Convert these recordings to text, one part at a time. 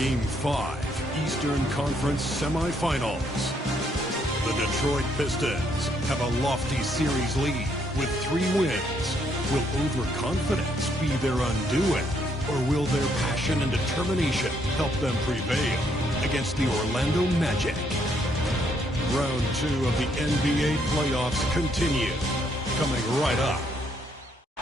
Game 5, Eastern Conference Semifinals. The Detroit Pistons have a lofty series lead with 3 wins. Will overconfidence be their undoing, or will their passion and determination help them prevail against the Orlando Magic? Round 2 of the NBA playoffs continue, coming right up.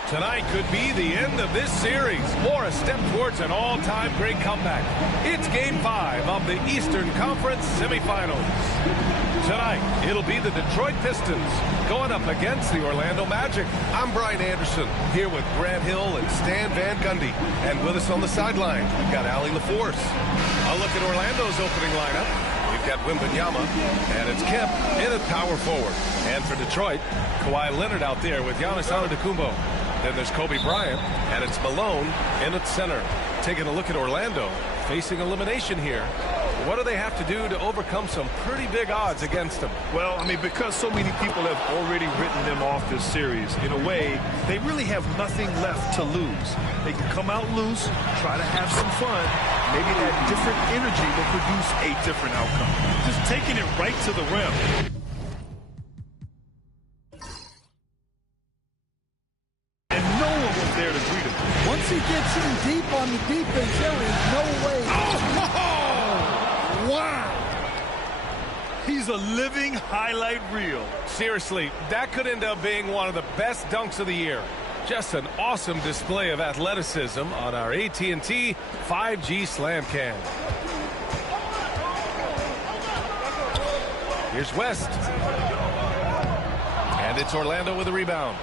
Tonight could be the end of this series, or a step towards an all-time great comeback. It's Game 5 of the Eastern Conference Semifinals. Tonight, it'll be the Detroit Pistons going up against the Orlando Magic. I'm Brian Anderson, here with Grant Hill and Stan Van Gundy. And with us on the sideline, we've got Allie LaForce. A look at Orlando's opening lineup. We've got Wembanyama, and it's Kemp in at power forward. And for Detroit, Kawhi Leonard out there with Giannis Antetokounmpo. Then there's Kobe Bryant, and it's Malone in at center. Taking a look at Orlando, facing elimination here. What do they have to do to overcome some pretty big odds against them? Well, I mean, because so many people have already written them off this series, in a way, they really have nothing left to lose. They can come out loose, try to have some fun. Maybe that different energy will produce a different outcome. Just taking it right to the rim. And no one was there to greet him. Once he gets in deep on the defense, there is no way. Wow! He's a living highlight reel. Seriously, that could end up being one of the best dunks of the year. Just an awesome display of athleticism on our AT&T 5G Slam Cam. Here's West. And it's Orlando with a rebound.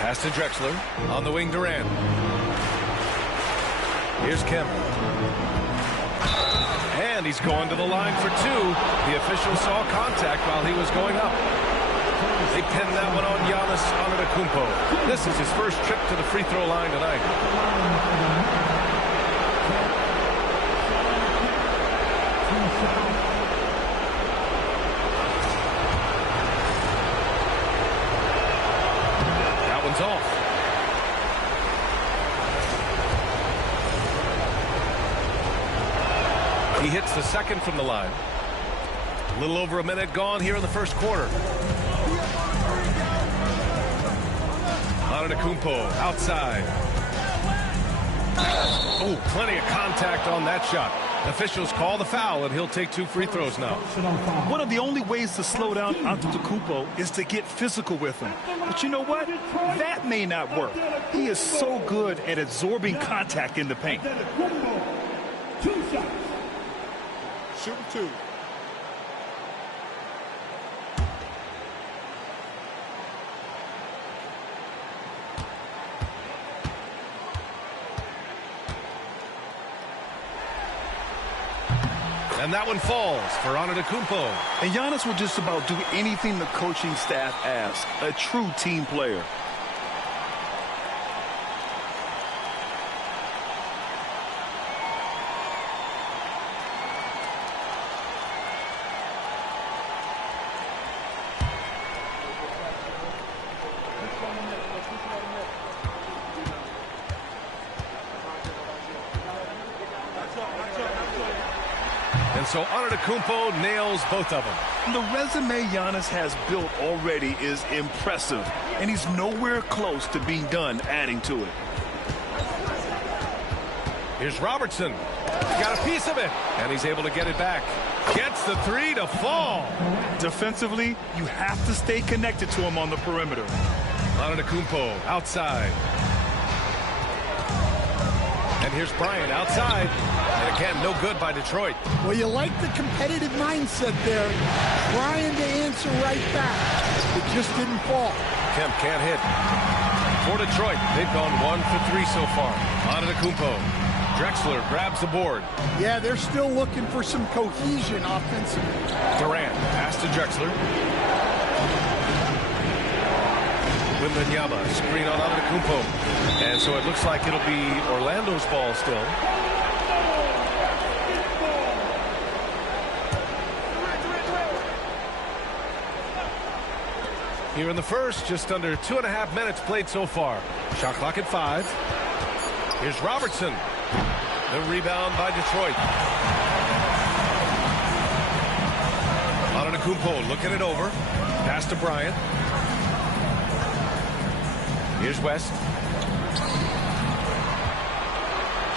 Pass to Drexler. On the wing, Durant. Here's Kemp. And he's going to the line for 2. The official saw contact while he was going up. They pinned that one on Giannis Antetokounmpo. This is his first trip to the free throw line tonight. That one's off. He hits the second from the line. A little over a minute gone here in the first quarter. Antetokounmpo outside. Oh, plenty of contact on that shot. Officials call the foul, and he'll take 2 free throws now. One of the only ways to slow down Antetokounmpo is to get physical with him. But you know what? That may not work. He is so good at absorbing contact in the paint. 2 shots. Shoot 2. And that one falls for Antetokounmpo. And Giannis will just about do anything the coaching staff asks. A true team player. And so Antetokounmpo nails both of them. The resume Giannis has built already is impressive, and he's nowhere close to being done adding to it. Here's Robertson. Got a piece of it, and he's able to get it back. Gets the 3 to fall. Defensively, you have to stay connected to him on the perimeter. Antetokounmpo outside. And here's Bryant outside. And again, no good by Detroit. Well, you like the competitive mindset there, trying to answer right back. It just didn't fall. Kemp can't hit. For Detroit, they've gone 1 for 3 so far. Antetokounmpo. Drexler grabs the board. Yeah, they're still looking for some cohesion offensively. Durant pass to Drexler. Wembanyama screen on Antetokounmpo. And so it looks like it'll be Orlando's ball still. Here in the first, just under 2.5 minutes played so far. Shot clock at 5. Here's Robertson. The rebound by Detroit. Antetokounmpo looking it over. Pass to Bryant. Here's West.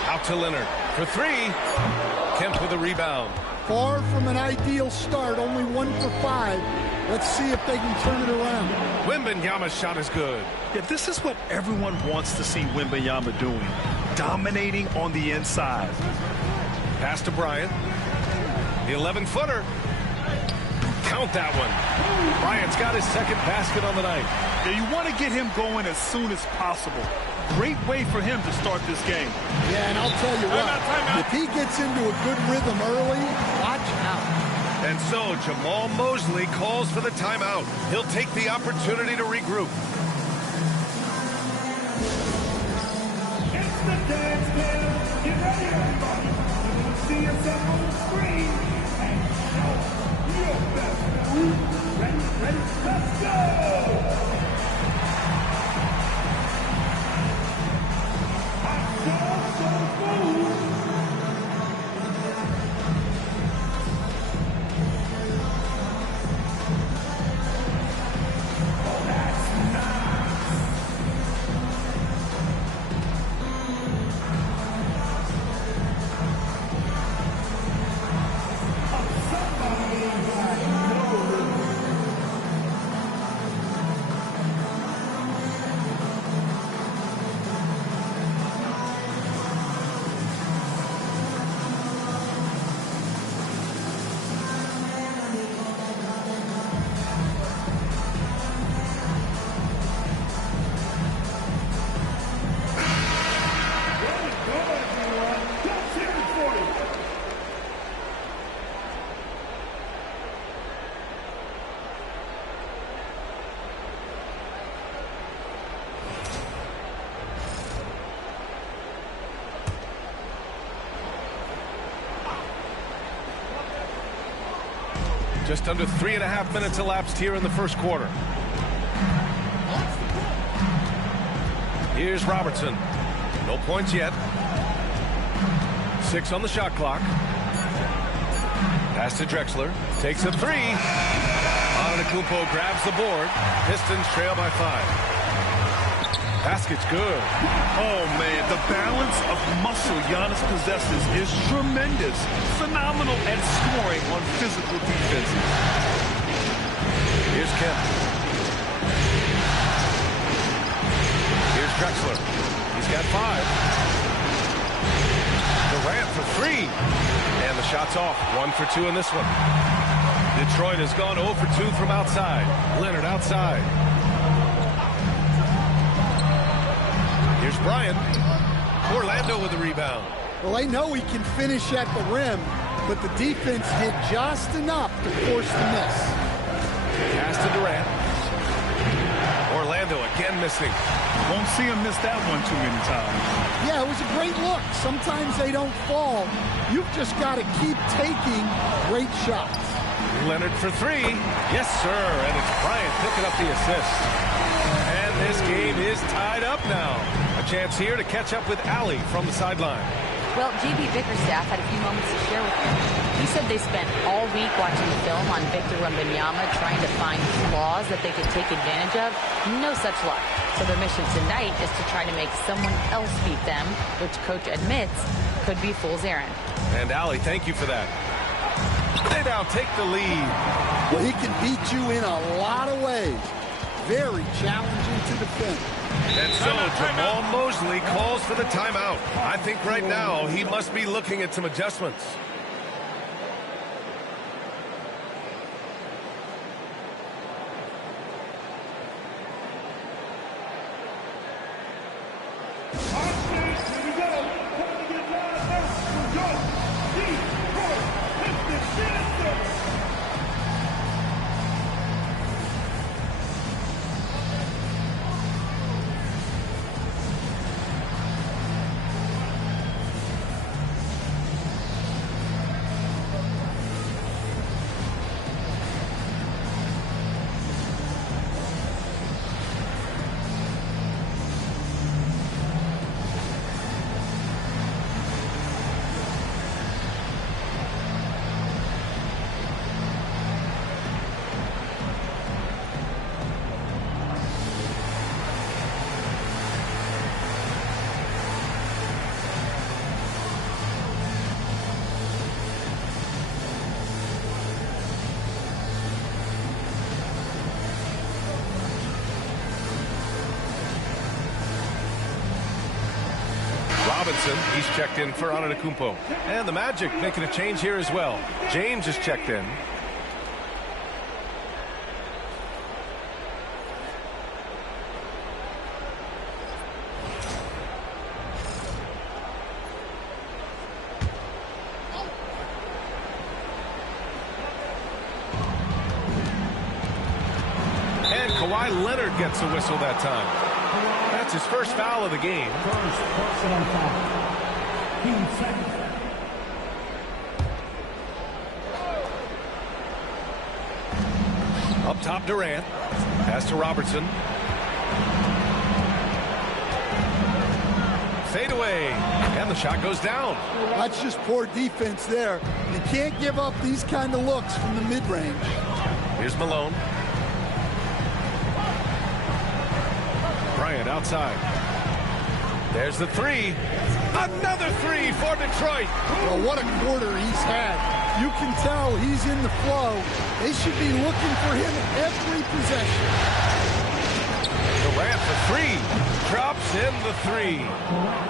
Out to Leonard for three. Kemp with a rebound. Far from an ideal start, only 1 for 5. Let's see if they can turn it around. Wembanyama's shot is good. Yeah, this is what everyone wants to see Wembanyama doing. Dominating on the inside. Pass to Bryant. The 11-footer. Count that one. Bryant's got his second basket on the night. Yeah, you want to get him going as soon as possible. Great way for him to start this game. Yeah, and I'll tell you what, if he gets into a good rhythm early, watch out. And so Jamal Mosley calls for the timeout. He'll take the opportunity to regroup. It's the dance band. Get ready, everybody. You're going to see yourself on the screen and show your best move. Ready, let's go! Just under 3.5 minutes elapsed here in the first quarter. Here's Robertson. No points yet. 6 on the shot clock. Pass to Drexler. Takes a three. Antetokounmpo grabs the board. Pistons trail by 5. Basket's good. Oh, man, the balance of muscle Giannis possesses is tremendous. Phenomenal at scoring on physical defenses. Here's Kemp. Here's Drexler. He's got 5. Durant for 3. And the shot's off. 1 for 2 in this one. Detroit has gone 0 for 2 from outside. Leonard outside. Here's Bryant. Orlando with the rebound. Well, they know he can finish at the rim, but the defense did just enough to force the miss. Pass to Durant. Orlando again missing. Won't see him miss that one too many times. Yeah, it was a great look. Sometimes they don't fall. You've just got to keep taking great shots. Leonard for 3. Yes, sir. And it's Bryant picking up the assist. And this game is tied up now. A chance here to catch up with Allie from the sideline. Well, JB Bickerstaff had a few moments to share with me. He said they spent all week watching the film on Victor Wembanyama, trying to find flaws that they could take advantage of. No such luck. So their mission tonight is to try to make someone else beat them, which coach admits could be fool's errand. And Allie, thank you for that. They now take the lead. Well, he can beat you in a lot of ways. Very challenging to defend. And so Jamal Mosley calls for the timeout. I think right now he must be looking at some adjustments. Robinson, he's checked in for Antetokounmpo. And the Magic making a change here as well. James is checked in. And Kawhi Leonard gets a whistle that time. That's his first foul of the game. First personal foul. Team second. Up top, Durant. Pass to Robertson. Fade away. And the shot goes down. That's just poor defense there. You can't give up these kind of looks from the mid-range. Here's Malone. Bryant outside. There's the three. Another three for Detroit. Well, what a quarter he's had. You can tell he's in the flow. They should be looking for him every possession. Durant for three. Drops in the three.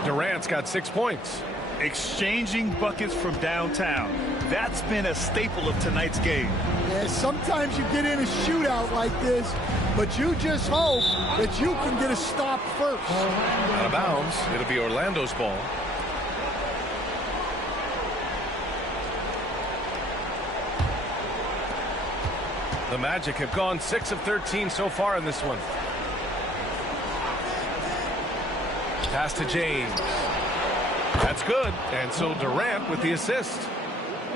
Durant's got 6 points. Exchanging buckets from downtown. That's been a staple of tonight's game. Yeah, sometimes you get in a shootout like this, but you just hope that you can get a stop first. Out of bounds. It'll be Orlando's ball. The Magic have gone 6 of 13 so far in this one. Pass to James. That's good. And so Durant with the assist.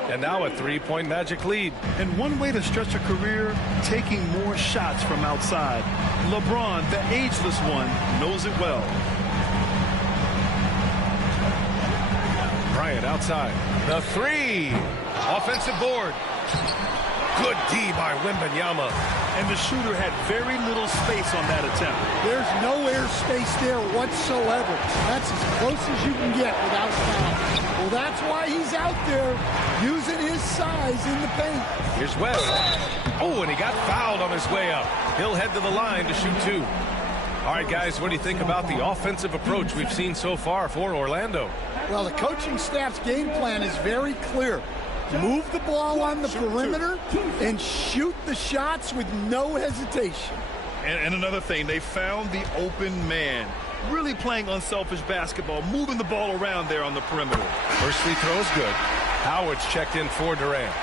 And now a three-point Magic lead. And one way to stretch a career, taking more shots from outside. LeBron, the ageless one, knows it well. Bryant outside. The three. Offensive board. Good D by Wembanyama. And the shooter had very little space on that attempt. There's no airspace there whatsoever. That's as close as you can get without foul. Well, that's why he's out there using his size in the paint. Here's West. Oh, and he got fouled on his way up. He'll head to the line to shoot two. All right, guys, what do you think about the offensive approach we've seen so far for Orlando? Well, the coaching staff's game plan is very clear. Move the ball on the perimeter and shoot the shots with no hesitation. And another thing, they found the open man. Really playing unselfish basketball, moving the ball around there on the perimeter. First free throw is good. Howard's checked in for Durant.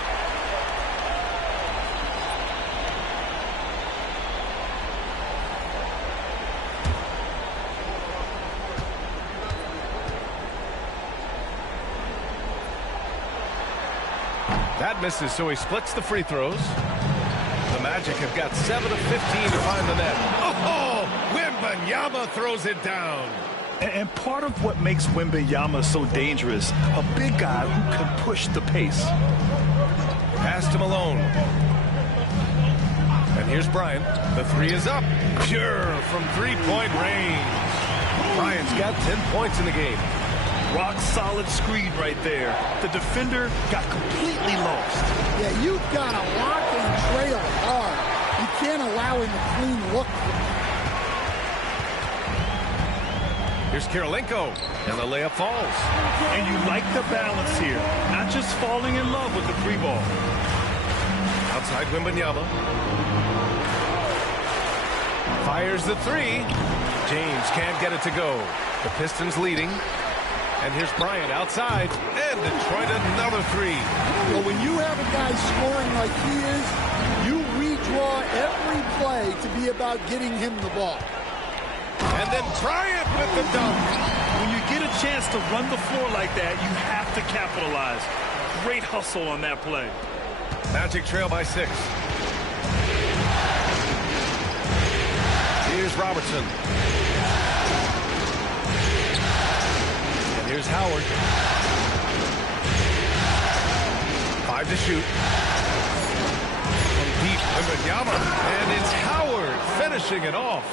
That misses, so he splits the free throws. The Magic have got 7 of 15 to find the net. Oh, Wembanyama throws it down. And part of what makes Wembanyama so dangerous, a big guy who can push the pace. Pass to Malone. And here's Bryant. The three is up. Pure from three-point range. Bryant's got 10 points in the game. Rock solid screen right there. The defender got completely lost. Yeah, you've got to lock and trail hard. You can't allow him a clean look. Here's Kirilenko, and the layup falls. And you like the balance here. Not just falling in love with the free ball. Outside Wembanyama. Fires the three. James can't get it to go. The Pistons leading. And here's Bryant outside. And Detroit another three. Well, when you have a guy scoring like he is, you redraw every play to be about getting him the ball. And then Bryant with the dunk. When you get a chance to run the floor like that, you have to capitalize. Great hustle on that play. Magic trail by 6. Here's Robertson. And here's Howard. 5 to shoot. From deep, Wembanyama. And it's Howard finishing it off.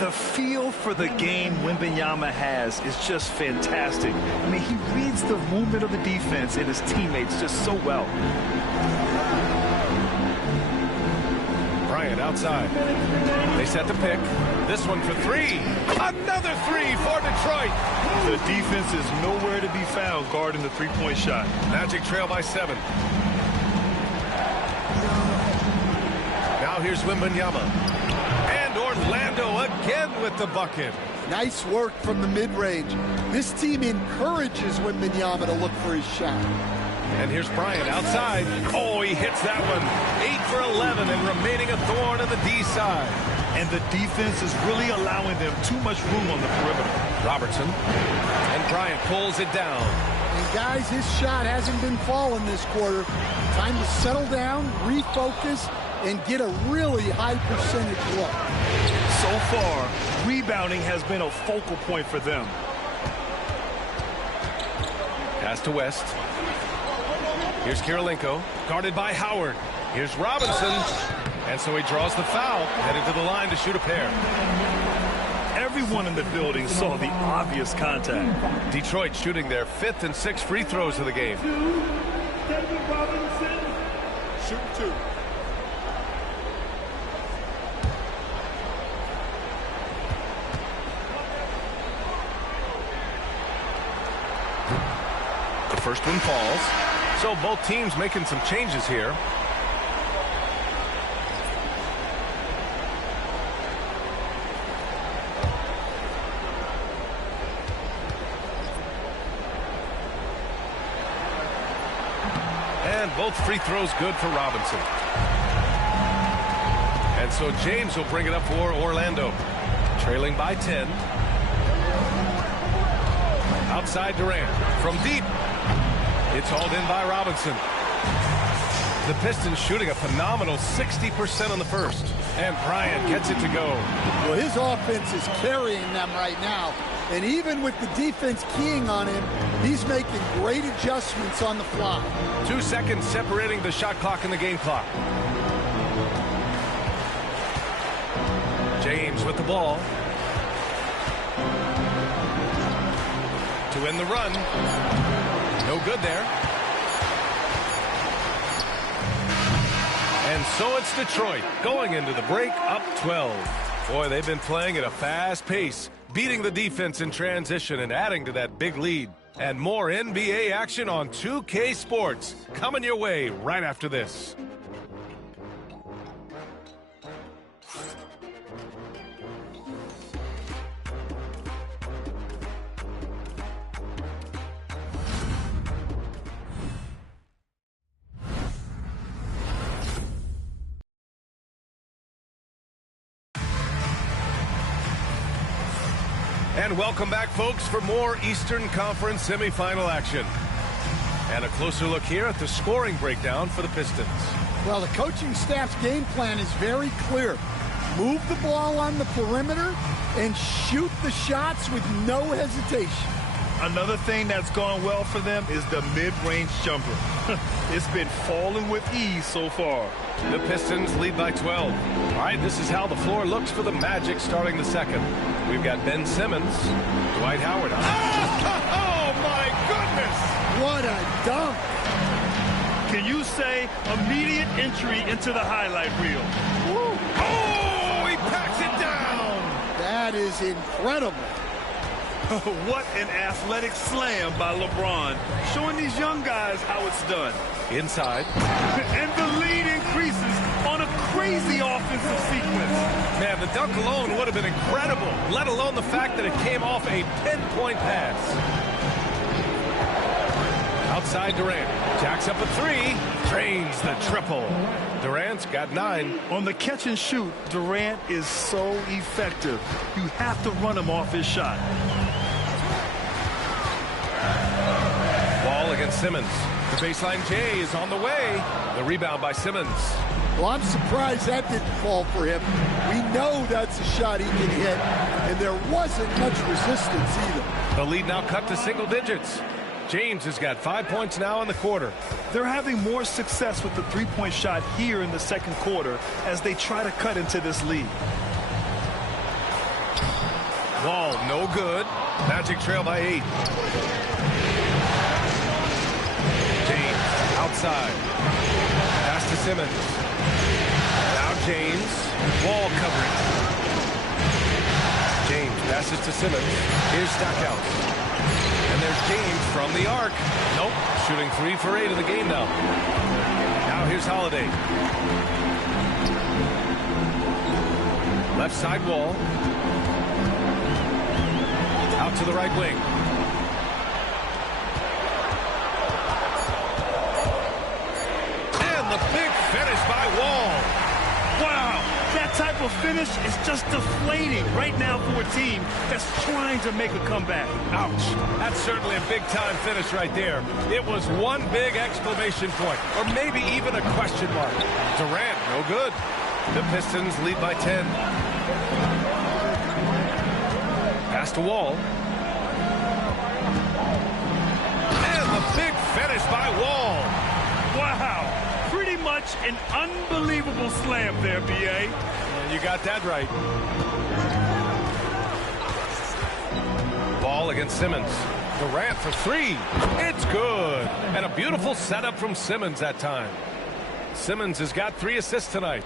The feel for the game Wembanyama has is just fantastic. I mean, he reads the movement of the defense and his teammates just so well. Bryant outside. They set the pick. This one for three. Another three for Detroit. The defense is nowhere to be found guarding the three-point shot. Magic trail by 7. Now here's Wembanyama. And Orlando again with the bucket. Nice work from the mid-range. This team encourages Wembanyama to look for his shot. And here's Bryant outside. Oh, he hits that one. 8 for 11 and remaining a thorn on the D side. And the defense is really allowing them too much room on the perimeter. Robertson. And Bryant pulls it down. And guys, his shot hasn't been falling this quarter. Time to settle down, refocus, and get a really high percentage look. So far, rebounding has been a focal point for them. Pass to West. Here's Kirilenko, guarded by Howard. Here's Robinson. And so he draws the foul, headed to the line to shoot a pair. Everyone in the building saw the obvious contact. Detroit shooting their 5th and 6th free throws of the game. David Robinson. Shoot 2. The first one falls. So both teams making some changes here. And both free throws good for Robinson. And so James will bring it up for Orlando. Trailing by 10. Outside Durant. From deep. It's hauled in by Robinson. The Pistons shooting a phenomenal 60% on the first. And Bryant gets it to go. Well, his offense is carrying them right now. And even with the defense keying on him, he's making great adjustments on the fly. 2 seconds separating the shot clock and the game clock. James with the ball. To win the run. No good there. And so it's Detroit going into the break up 12. Boy, they've been playing at a fast pace, beating the defense in transition and adding to that big lead. And more NBA action on 2K Sports coming your way right after this. And welcome back, folks, for more Eastern Conference semifinal action. And a closer look here at the scoring breakdown for the Pistons. Well, the coaching staff's game plan is very clear. Move the ball on the perimeter and shoot the shots with no hesitation. Another thing that's gone well for them is the mid-range jumper. It's been falling with ease so far. The Pistons lead by 12. All right, this is how the floor looks for the Magic starting the second. We've got Ben Simmons, Dwight Howard. Oh, my goodness! What a dunk! Can you say immediate entry into the highlight reel? Woo. Oh, he packs it down! That is incredible. What an athletic slam by LeBron, showing these young guys how it's done. Inside. And the lead increases on a crazy offensive sequence. Man, the dunk alone would have been incredible, let alone the fact that it came off a pinpoint pass. Outside Durant. Jacks up a three. Drains the triple. Durant's got 9. On the catch and shoot, Durant is so effective. You have to run him off his shot. Ball against Simmons. The baseline J is on the way. The rebound by Simmons. Well, I'm surprised that didn't fall for him. We know that's a shot he can hit, and there wasn't much resistance either. The lead now cut to single digits. James has got 5 points now in the quarter. They're having more success with the three-point shot here in the second quarter as they try to cut into this lead. Ball no good. Magic trail by 8. James outside. Pass to Simmons. Now James. Wall coverage. James passes to Simmons. Here's Stackhouse. And there's James from the arc. Nope. Shooting 3 for 8 in the game now. Now here's Holiday. Left side Wall. Out to the right wing. And the big finish by Wall. Wow, that type of finish is just deflating right now for a team that's trying to make a comeback. Ouch. That's certainly a big-time finish right there. It was one big exclamation point, or maybe even a question mark. Durant, no good. The Pistons lead by 10. Pass to Wall. And the big finish by Wall. Wow, pretty much an unbelievable slam there, B.A. And you got that right. Ball against Simmons. Durant for 3. It's good. And a beautiful setup from Simmons that time. Simmons has got 3 assists tonight.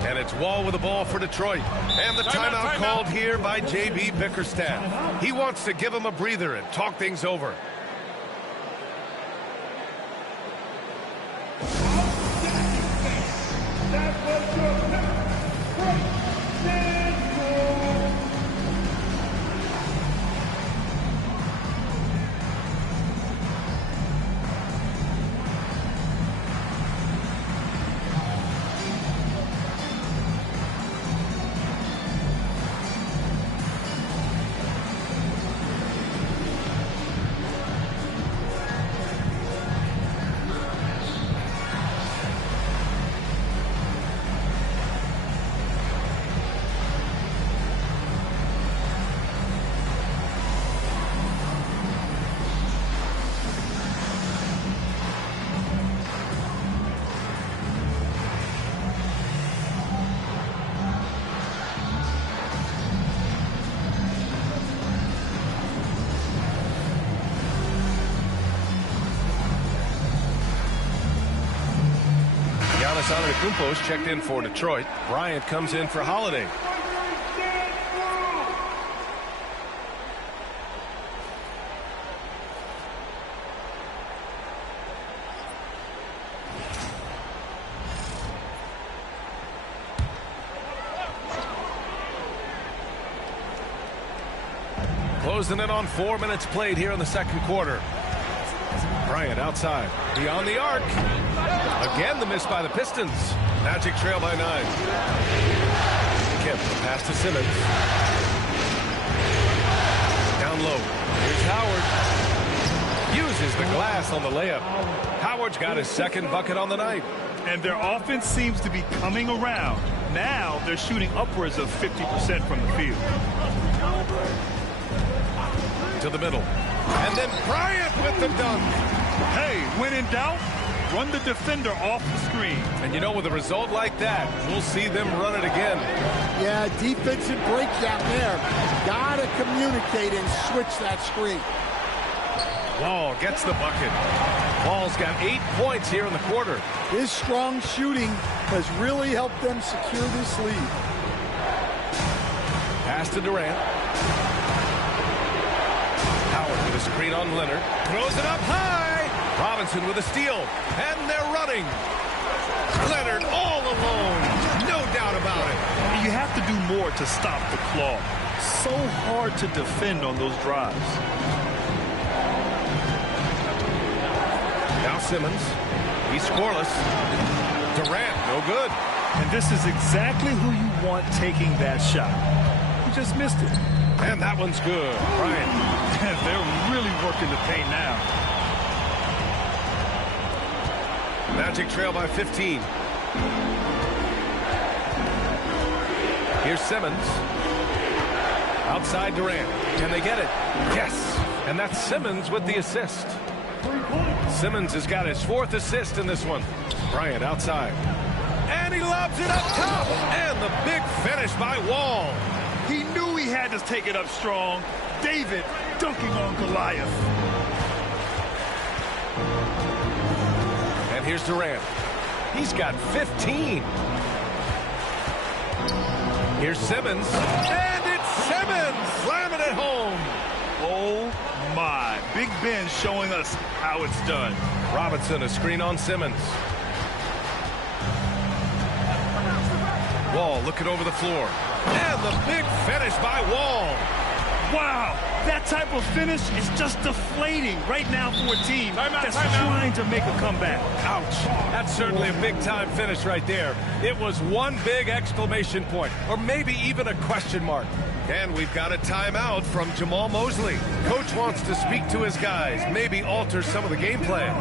And it's Wall with the ball for Detroit. And the timeout called here by J.B. Bickerstaff. He wants to give him a breather and talk things over. That was your Antetokounmpo's checked in for Detroit. Bryant comes in for Holiday. Closing in on 4 minutes played here in the second quarter. Bryant outside. Beyond the arc. Again, the miss by the Pistons. Magic trail by 9. Kemp, pass to Simmons. Down low. Here's Howard. Uses the glass on the layup. Howard's got his second bucket on the night. And their offense seems to be coming around. Now they're shooting upwards of 50% from the field. To the middle. And then Bryant with the dunk. Hey, when in doubt, run the defender off the screen. And you know, with a result like that, we'll see them run it again. Yeah, defensive breakdown there. Gotta communicate and switch that screen. Wall gets the bucket. Wall's got 8 points here in the quarter. His strong shooting has really helped them secure this lead. Pass to Durant. Howard with a screen on Leonard. Throws it up high. Robinson with a steal. And they're running. Leonard all alone. No doubt about it. You have to do more to stop the claw. So hard to defend on those drives. Now Simmons. He's scoreless. Durant, no good. And this is exactly who you want taking that shot. He just missed it. And that one's good. Bryant. And they're really working the paint now. Magic trail by 15. Here's Simmons. Outside Durant. Can they get it? Yes. And that's Simmons with the assist. Simmons has got his 4th assist in this one. Bryant outside. And he lobs it up top. And the big finish by Wall. He knew he had to take it up strong. David dunking on Goliath. And here's Durant. He's got 15. Here's Simmons. And it's Simmons slamming it home. Oh, my. Big Ben showing us how it's done. Robinson, a screen on Simmons. Wall looking over the floor. And the big finish by Wall. Wow, that type of finish is just deflating right now for a team that's trying to make a comeback. Ouch. That's certainly a big-time finish right there. It was one big exclamation point, or maybe even a question mark. And we've got a timeout from Jamal Mosley. Coach wants to speak to his guys, maybe alter some of the game plan.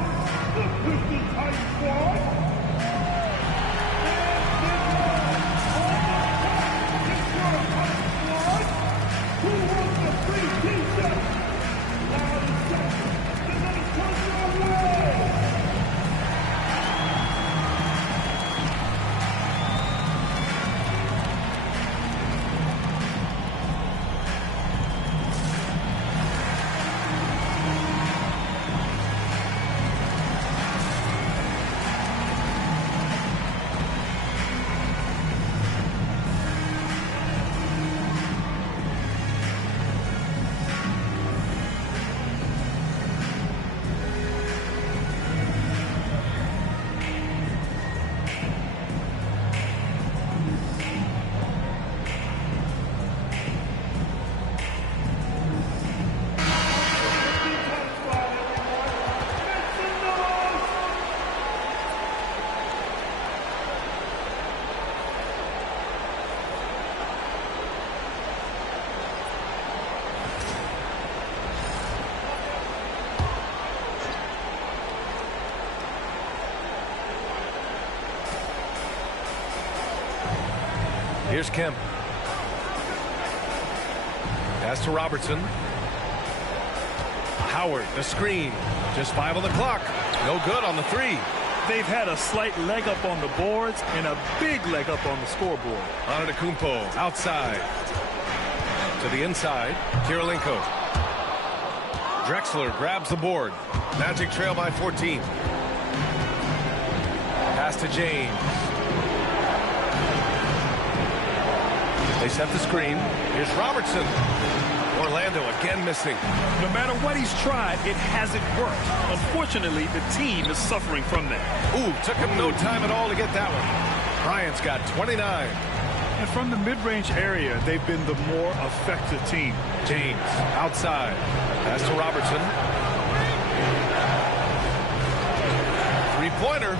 Here's Kemp. Pass to Robertson. Howard, the screen. Just 5 on the clock. No good on the 3. They've had a slight leg up on the boards and a big leg up on the scoreboard. Antetokounmpo outside. To the inside. Kirilenko. Drexler grabs the board. Magic trail by 14. Pass to James. They set the screen. Here's Robertson. Orlando again missing. No matter what he's tried, it hasn't worked. Unfortunately, the team is suffering from that. Ooh, took him no time at all to get that one. Bryant's got 29. And from the mid-range area, they've been the more effective team. James outside. Pass to Robertson. Three-pointer.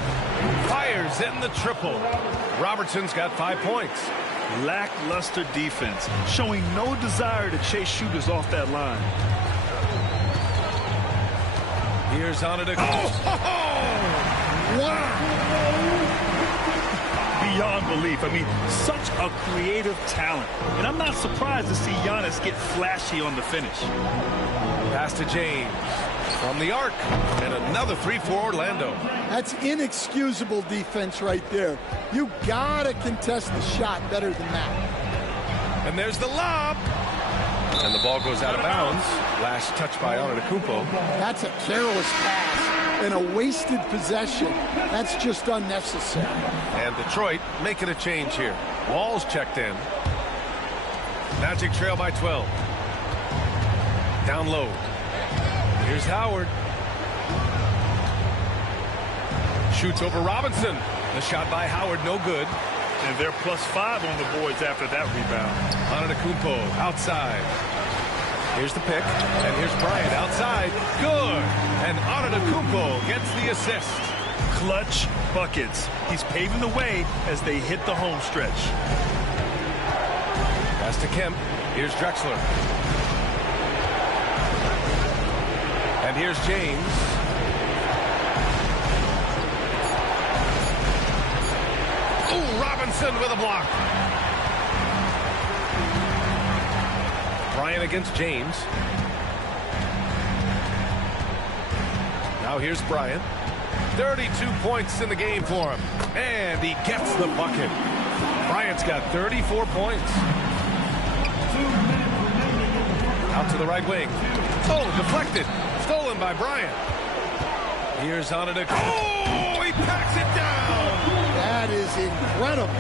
Fires in the triple. Robertson's got 5 points. Lackluster defense, showing no desire to chase shooters off that line. Here's Antetokounmpo. Wow! Beyond belief. I mean, such a creative talent. And I'm not surprised to see Giannis get flashy on the finish. Pass to James. From the arc. And another 3 for Orlando. That's inexcusable defense right there. You gotta contest the shot better than that. And there's the lob. And the ball goes out of bounds. Last touch by Antetokounmpo. That's a careless pass and a wasted possession. That's just unnecessary. And Detroit making a change here. Wall's checked in. Magic trail by 12. Down low. Here's Howard. Shoots over Robinson. The shot by Howard, no good. And they're +5 on the boards after that rebound. Antetokounmpo outside. Here's the pick. And here's Bryant outside. Good. And Antetokounmpo gets the assist. Clutch buckets. He's paving the way as they hit the home stretch. Pass to Kemp. Here's Drexler. And here's James. Ooh, Robinson with a block. Bryant against James. Now here's Bryant. 32 points in the game for him. And he gets the bucket. Bryant's got 34 points. Out to the right wing. Oh, deflected. Stolen by Bryant. Here's Antetokounmpo. Oh, he packs it down. That is incredible.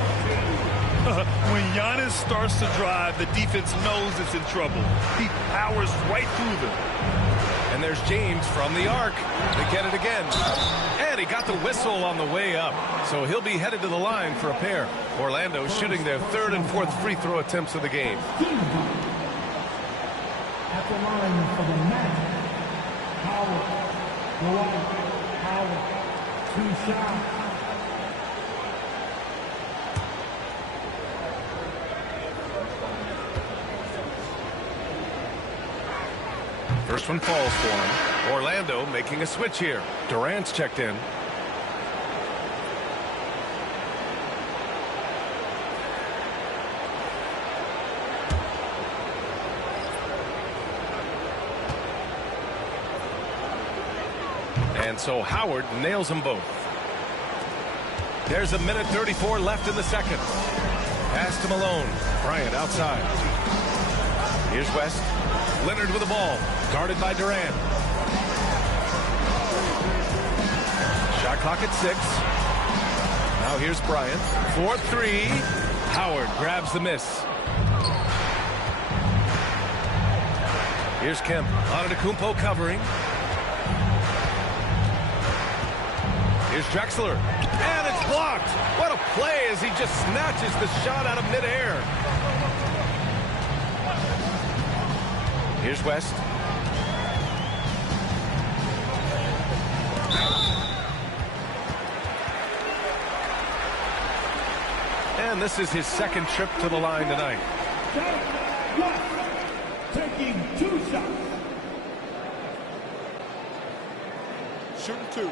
When Giannis starts to drive, the defense knows it's in trouble. He powers right through them. And there's James from the arc. They get it again. And he got the whistle on the way up. So he'll be headed to the line for a pair. Orlando shooting their third and fourth free throw attempts of the game. At the line for the match, Howard. Howard. 2 shots. First one falls for him. Orlando making a switch here. Durant's checked in. And so Howard nails them both. There's a minute 34 left in the second. Pass to Malone. Bryant outside. Here's West. Leonard with the ball. Guarded by Durant. Shot clock at 6. Now here's Bryant. 4-3. Howard grabs the miss. Here's Kemp. Antetokounmpo covering. Here's Drexler. And it's blocked. What a play as he just snatches the shot out of midair. Here's West. And this is his second trip to the line tonight. Taking 2 shots. Shooting 2.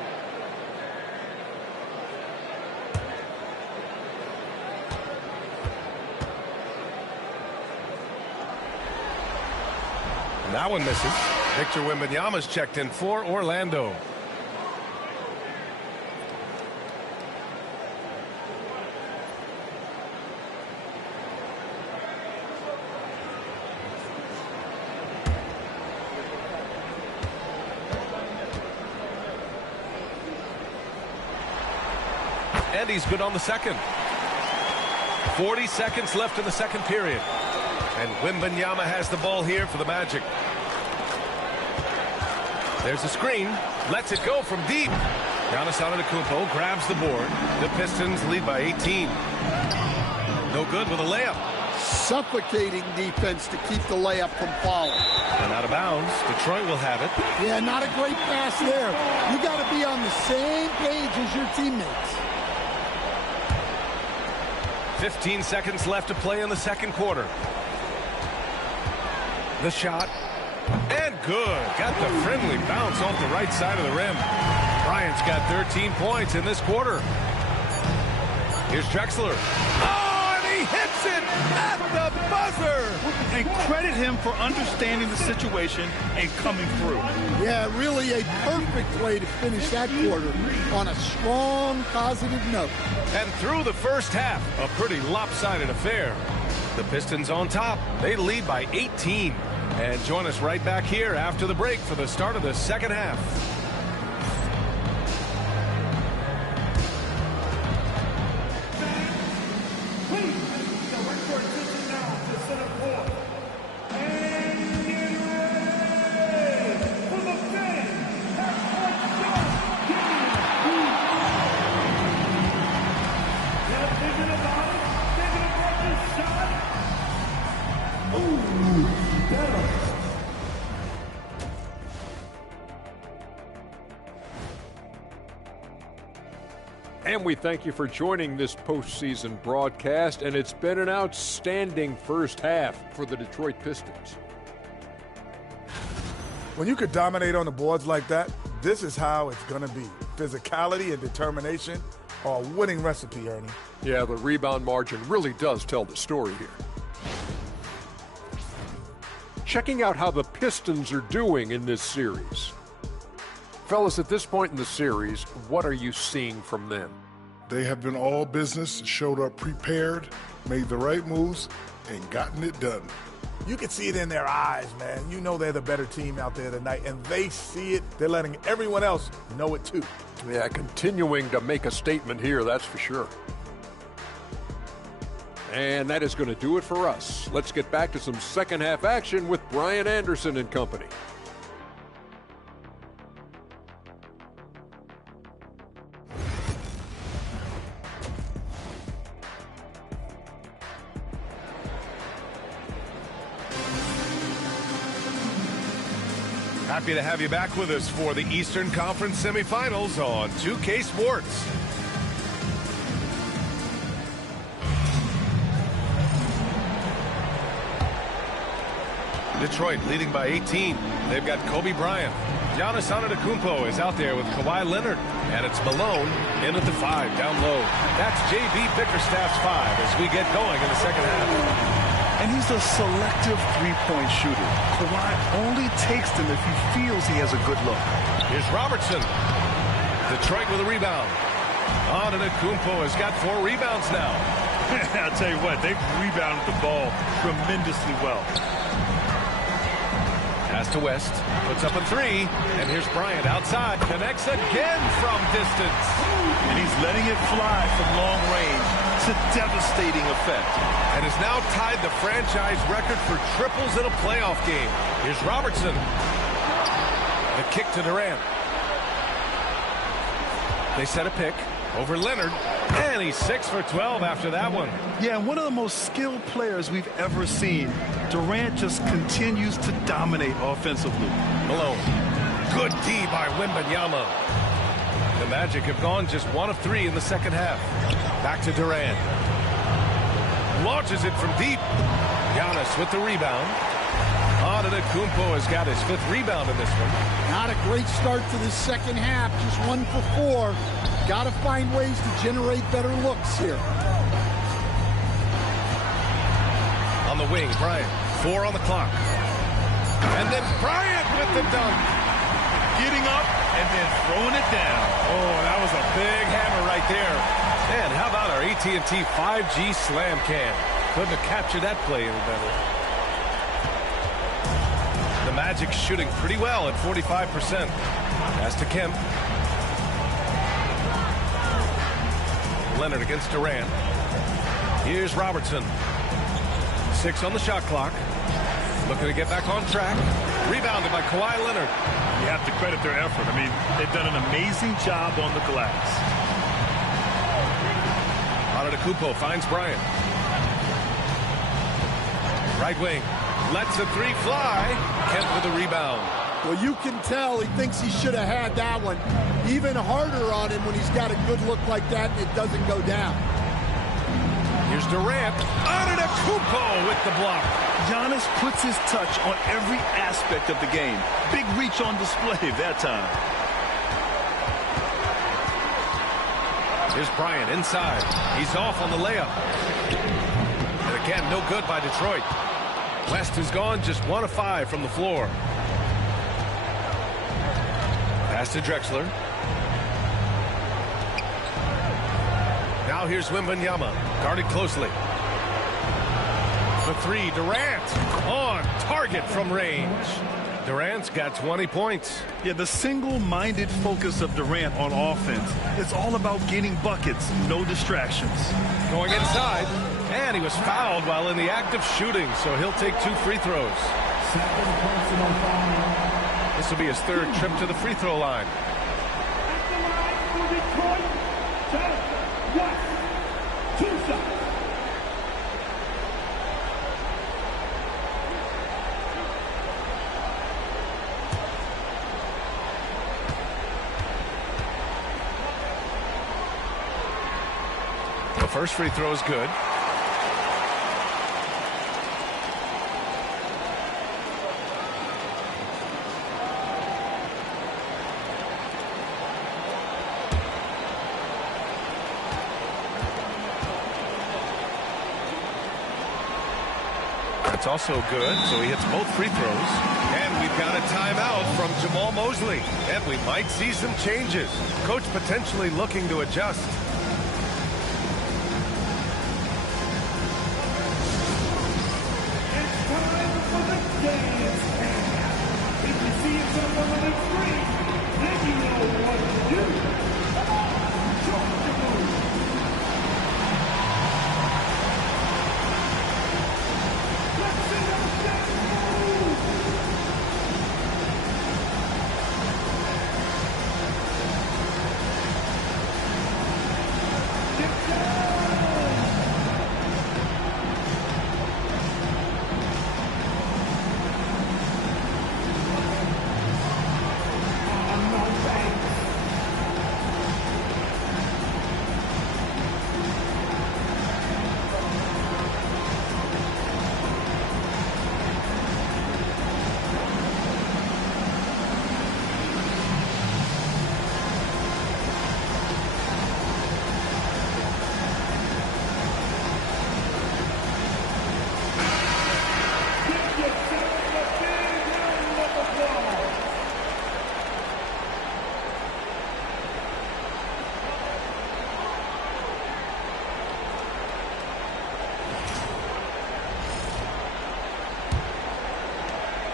That one misses. Victor Wembanyama's checked in for Orlando. And he's good on the second. 40 seconds left in the second period. And Wembanyama has the ball here for the Magic. There's a screen. Lets it go from deep. Giannis Antetokounmpo grabs the board. The Pistons lead by 18. No good with a layup. Suffocating defense to keep the layup from falling. And out of bounds. Detroit will have it. Yeah, not a great pass there. You got to be on the same page as your teammates. 15 seconds left to play in the second quarter. The shot. And good. Got the friendly bounce off the right side of the rim. Bryant's got 13 points in this quarter. Here's Drexler. Oh, and he hits it at the buzzer. And credit him for understanding the situation and coming through. Yeah, really a perfect way to finish that quarter on a strong, positive note. And through the first half, a pretty lopsided affair. The Pistons on top. They lead by 18. And join us right back here after the break for the start of the second half. And we thank you for joining this postseason broadcast, and it's been an outstanding first half for the Detroit Pistons. When you could dominate on the boards like that, this is how it's going to be. Physicality and determination are a winning recipe, Ernie. Yeah, the rebound margin really does tell the story here. Checking out how the Pistons are doing in this series. Fellas, at this point in the series, what are you seeing from them? They have been all business, showed up prepared, made the right moves, and gotten it done. You can see it in their eyes, man. You know they're the better team out there tonight, and they see it. They're letting everyone else know it too. Yeah, continuing to make a statement here, that's for sure. And that is going to do it for us. Let's get back to some second half action with Brian Anderson and company. Happy to have you back with us for the Eastern Conference semifinals on 2K Sports. Detroit leading by 18. They've got Kobe Bryant. Giannis Antetokounmpo is out there with Kawhi Leonard. And it's Malone in at the 5, down low. That's J.B. Bickerstaff's 5 as we get going in the second half. And he's a selective three-point shooter. Kawhi only takes them if he feels he has a good look. Here's Robertson. Detroit with a rebound. Antetokounmpo has got 4 rebounds now. I'll tell you what, they've rebounded the ball tremendously well. Pass to West, puts up a 3, and here's Bryant outside, connects again from distance. And he's letting it fly from long range to devastating effect. And has now tied the franchise record for triples in a playoff game. Here's Robertson. The kick to Durant. They set a pick over Leonard, and he's 6 for 12 after that one. Yeah, one of the most skilled players we've ever seen. Durant just continues to dominate offensively. Malone. Good D by Wembanyama. The Magic have gone just 1 of 3 in the second half. Back to Durant. Launches it from deep. Giannis with the rebound. Antetokounmpo has got his 5th rebound in this one. Not a great start to the second half. Just 1 for 4. Got to find ways to generate better looks here. On the wing, Bryant. 4 on the clock. And then Bryant with the dunk. Getting up and then throwing it down. Oh, that was a big hammer right there. And how about our AT&T 5G slam cam? Couldn't have captured that play any better. The Magic shooting pretty well at 45%. Pass to Kemp. Leonard against Durant. Here's Robertson. 6 on the shot clock. Looking to get back on track. Rebounded by Kawhi Leonard. You have to credit their effort. I mean, they've done an amazing job on the glass. Antetokounmpo finds Bryant. Right wing. Lets a 3 fly. Kemp with a rebound. Well, you can tell he thinks he should have had that one. Even harder on him when he's got a good look like that and it doesn't go down. Here's Durant. Antetokounmpo with the block. Giannis puts his touch on every aspect of the game. Big reach on display that time. Here's Bryant inside. He's off on the layup. And again, no good by Detroit. West has gone just 1 of 5 from the floor. Pass to Drexler. Now here's Wembanyama, guarded closely. The 3, Durant on target from range. Durant's got 20 points. Yeah, the single-minded focus of Durant on offense is all about getting buckets, no distractions. Going inside, and he was fouled while in the act of shooting, so he'll take 2 free throws. This will be his 3rd trip to the free throw line. The first free throw is good. It's also good, so he hits both free throws. And we've got a timeout from Jamal Mosley. And we might see some changes. Coach potentially looking to adjust. It's time for the dance half. If you see yourself on the big screen, then you know what to do. Come on, show the move.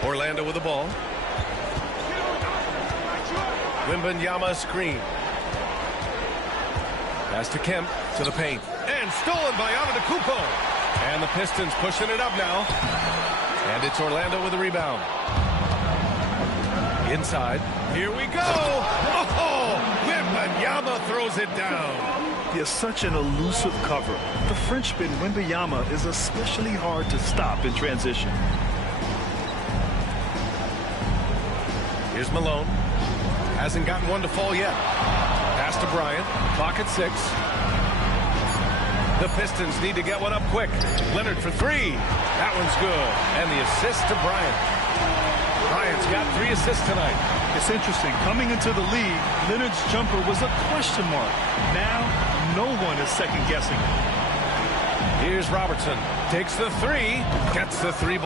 Orlando with the ball. Wembanyama screen. Pass to Kemp to the paint. And stolen by Antetokounmpo. And the Pistons pushing it up now. And it's Orlando with the rebound. Inside. Here we go. Oh, Wembanyama throws it down. He has such an elusive cover. The Frenchman Wembanyama is especially hard to stop in transition. Here's Malone. Hasn't gotten one to fall yet. Pass to Bryant. Clock at 6. The Pistons need to get one up quick. Leonard for 3. That one's good. And the assist to Bryant. Bryant's got 3 assists tonight. It's interesting. Coming into the league, Leonard's jumper was a question mark. Now, no one is second-guessing it. Here's Robertson. Takes the 3. Gets the 3.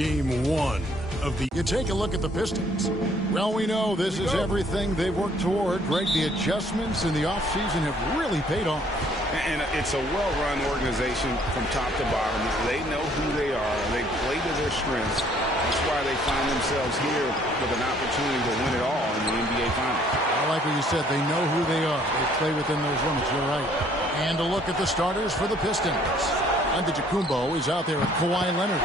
Game 1 of the... You take a look at the Pistons. Well, we know this is everything they've worked toward. Greg, the adjustments in the offseason have really paid off. And it's a well-run organization from top to bottom. They know who they are. They play to their strengths. That's why they find themselves here with an opportunity to win it all in the NBA Finals. I like what you said. They know who they are. They play within those limits. You're right. And a look at the starters for the Pistons. Antetokounmpo is out there with Kawhi Leonard.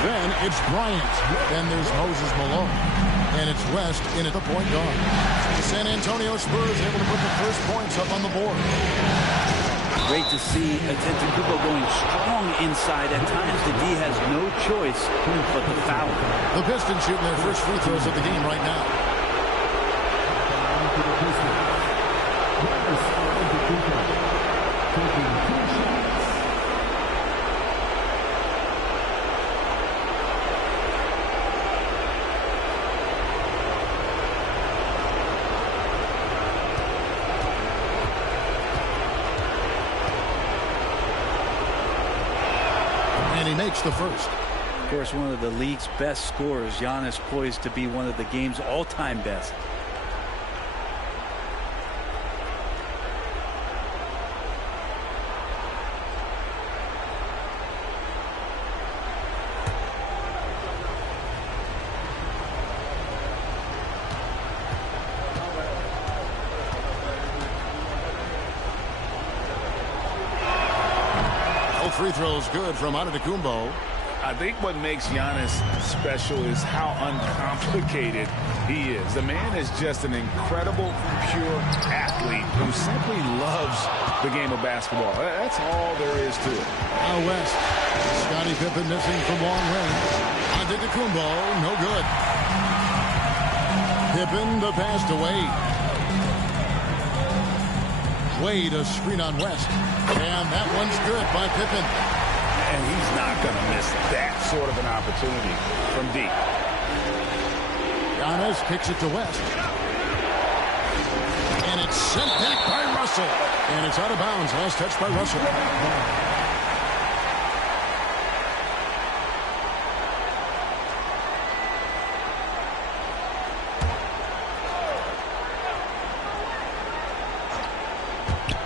Then it's Bryant. Then there's Moses Malone. And it's West in at the point guard. The San Antonio Spurs able to put the first points up on the board. Great to see Antetokounmpo going strong inside. At times, the D has no choice but to foul. The Pistons shooting their first free throws of the game right now. And he makes the first. Of course, one of the league's best scorers. Giannis poised to be one of the game's all-time best. Free throws good from Antetokounmpo. I think what makes Giannis special is how uncomplicated he is. The man is just an incredible, pure athlete who simply loves the game of basketball. That's all there is to it. Now West. Scottie Pippen missing from long range. Antetokounmpo, no good. Pippen the pass to Wade. Wade a screen on West. And that one's good by Pippen. And he's not going to miss that sort of an opportunity from deep. Giannis kicks it to West. And it's sent back by Russell. And it's out of bounds. Last touch by Russell.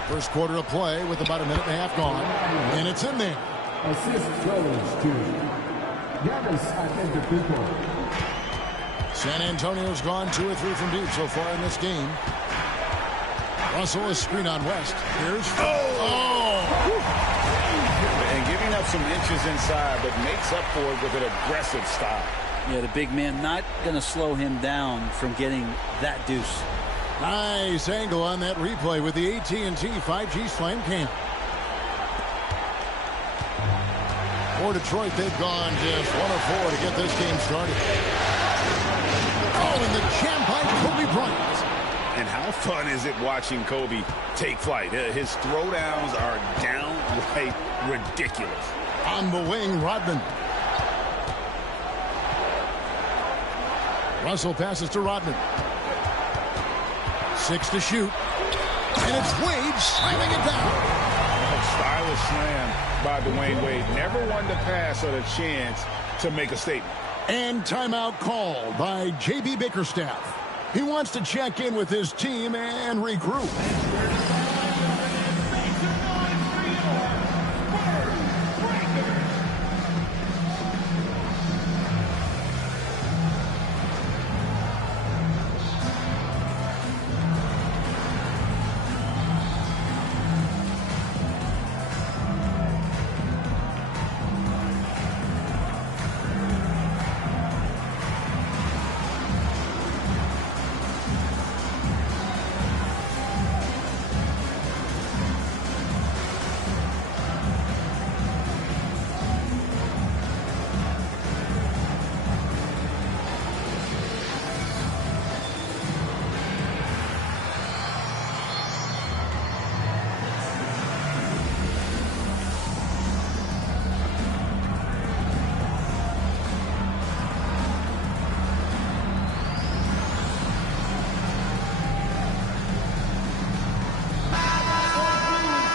First quarter of play with about a minute and a half gone. And it's in there. Assist goes to Giannis Antetokounmpo. San Antonio's gone 2 or 3 from deep so far in this game. Russell is screen on West. Here's and giving up some inches inside, but makes up for it with an aggressive style. Yeah, the big man not going to slow him down from getting that deuce. Nice angle on that replay with the AT&T 5G Slam Cam. For Detroit, they've gone just 1 of 4 to get this game started. Oh, and the jam by Kobe Bryant. And how fun is it watching Kobe take flight? His throwdowns are downright ridiculous. On the wing, Rodman. Russell passes to Rodman. 6 to shoot. And it's Wade slamming it down. Stylish slam by Dwayne Wade. Never one to pass or a chance to make a statement. And timeout called by J.B. Bickerstaff. He wants to check in with his team and regroup.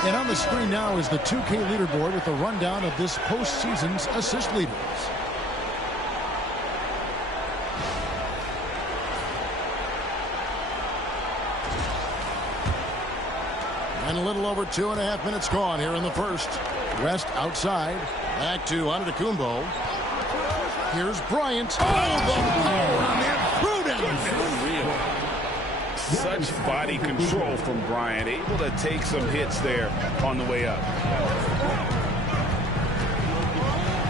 And on the screen now is the 2K leaderboard with a rundown of this postseason's assist leaders. And a little over 2.5 minutes gone here in the first. West outside. Back to Antetokounmpo. Here's Bryant. Oh, the power on that throwdown. Such body control from Bryant, able to take some hits there on the way up.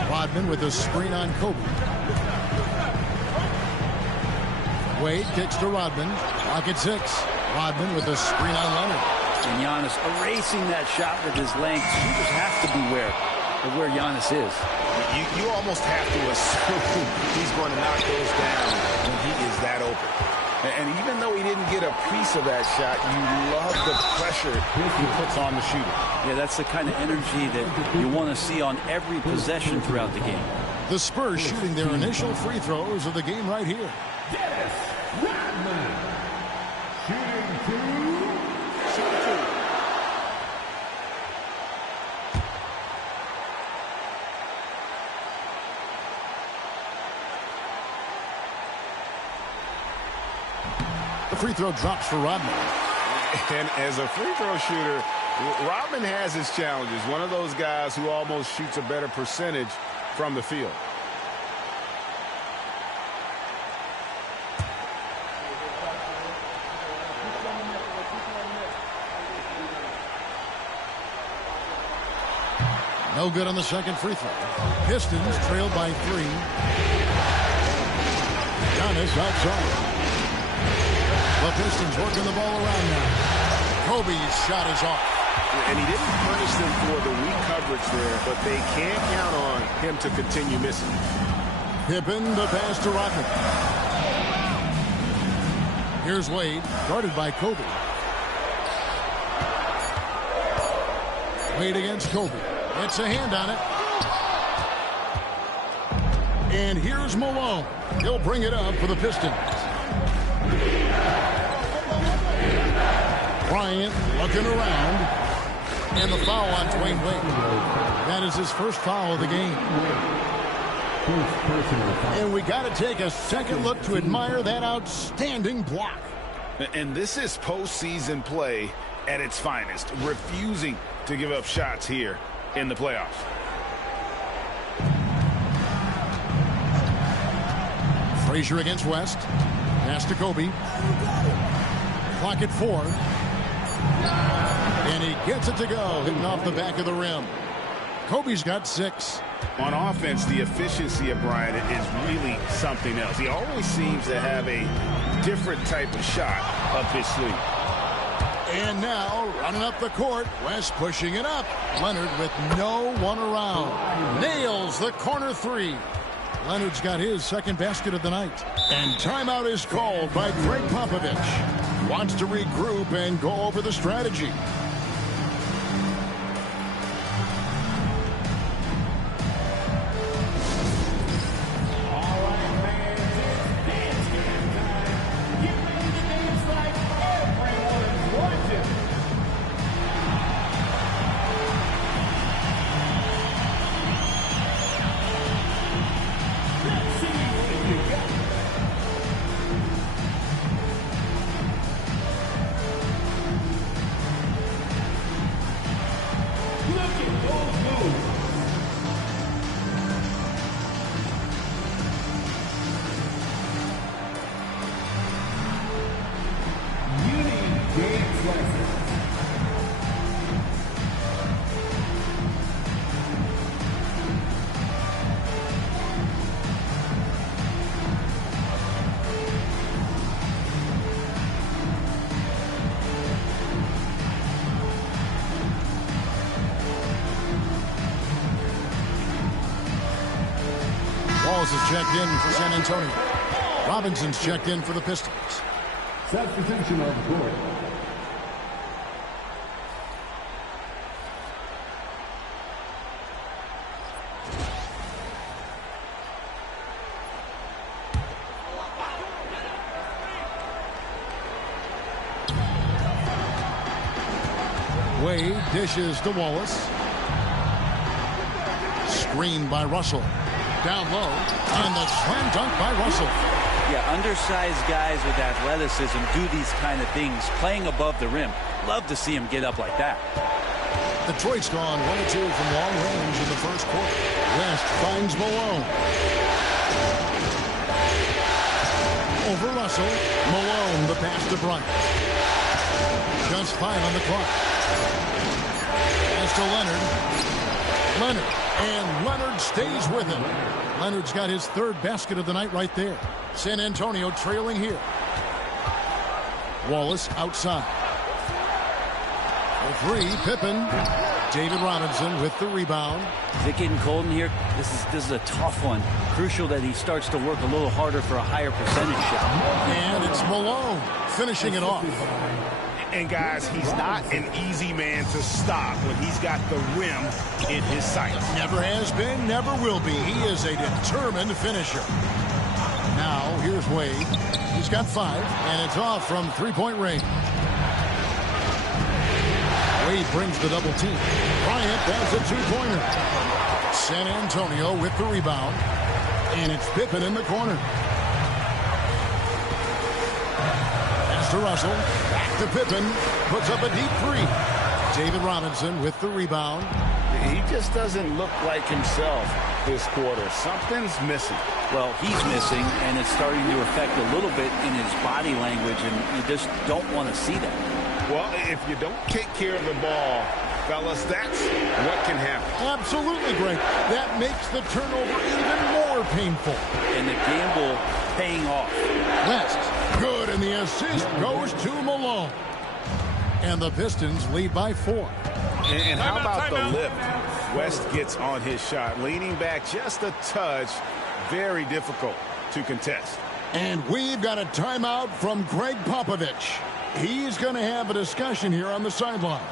Rodman with a screen on Kobe. Wade kicks to Rodman. Pocket 6. Rodman with a screen on Leonard. And Giannis erasing that shot with his length. Shooters have to beware of where Giannis is. You almost have to assume he's going to knock those down when he is that open. And even though he didn't get a piece of that shot, you love the pressure he puts on the shooter. Yeah, that's the kind of energy that you want to see on every possession throughout the game. The Spurs shooting their initial free throws of the game right here. Dennis Rodman. Shooting two. The free throw drops for Rodman. And as a free throw shooter, Rodman has his challenges. One of those guys who almost shoots a better percentage from the field. No good on the second free throw. Pistons trailed by 3. Giannis outside. The Pistons working the ball around now. Kobe's shot is off. And he didn't punish them for the weak coverage there, but they can't count on him to continue missing. Pippen, the pass to Rodman. Here's Wade, guarded by Kobe. Wade against Kobe. It's a hand on it. And here's Malone. He'll bring it up for the Pistons. Bryant looking around. And the foul on Dwayne Wade. That is his first foul of the game. And we got to take a second look to admire that outstanding block. And this is postseason play at its finest, refusing to give up shots here in the playoffs. Frazier against West. Pass to Kobe. Clock at 4. And he gets it to go, hitting off the back of the rim. Kobe's got 6. On offense, the efficiency of Bryant is really something else. He always seems to have a different type of shot up his sleeve. And now, running up the court, West pushing it up. Leonard with no one around. Nails the corner 3. Leonard's got his second basket of the night. And timeout is called by Greg Popovich. Wants to regroup and go over the strategy. Walls is checked in for San Antonio. Robinson's checked in for the Pistons. Substitution on the court. Wade dishes to Wallace. Screened by Russell. Down low, and the slam dunk by Russell. Yeah, undersized guys with athleticism do these kind of things, playing above the rim. Love to see him get up like that. Detroit's gone 1-2 from long range in the first quarter. West finds Malone. Over Russell. Malone, the pass to Bryant. Just 5 on the clock. Pass to Leonard. And Leonard stays with him. Leonard's got his third basket of the night right there. San Antonio trailing here. Wallace outside. The three, Pippen. David Robinson with the rebound. Is it getting cold in here? This is a tough one. Crucial that he starts to work a little harder for a higher percentage shot. And it's Malone finishing it off. And guys, he's not an easy man to stop when he's got the rim in his sights. Never has been, never will be. He is a determined finisher. Now, here's Wade. He's got 5, and it's off from three-point range. Wade brings the double team. Bryant has a two-pointer. San Antonio with the rebound. And it's Pippen in the corner. Pass to Russell. Back to Pippen. Puts up a deep three. David Robinson with the rebound. He just doesn't look like himself this quarter. Something's missing. Well, he's missing, and it's starting to affect a little bit in his body language, and you just don't want to see that. Well, if you don't take care of the ball, fellas, that's what can happen. Absolutely, Greg. That makes the turnover even more painful. And the gamble paying off. West, good, and the assist goes to Malone. And the Pistons lead by 4. And how about the lift? West gets on his shot, leaning back just a touch. Very difficult to contest. And we've got a timeout from Greg Popovich. He's going to have a discussion here on the sideline.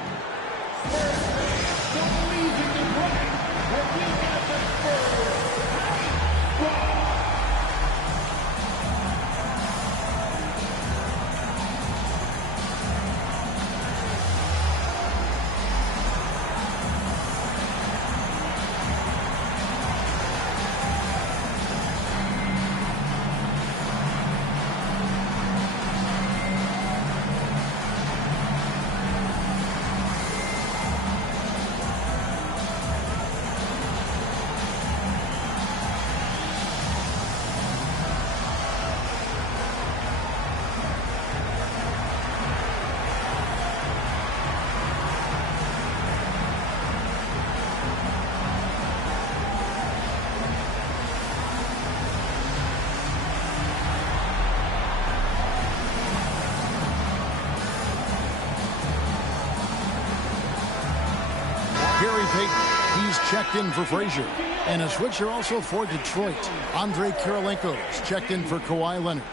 He's checked in for Frazier. And a switcher also for Detroit. Andre Kirilenko's checked in for Kawhi Leonard.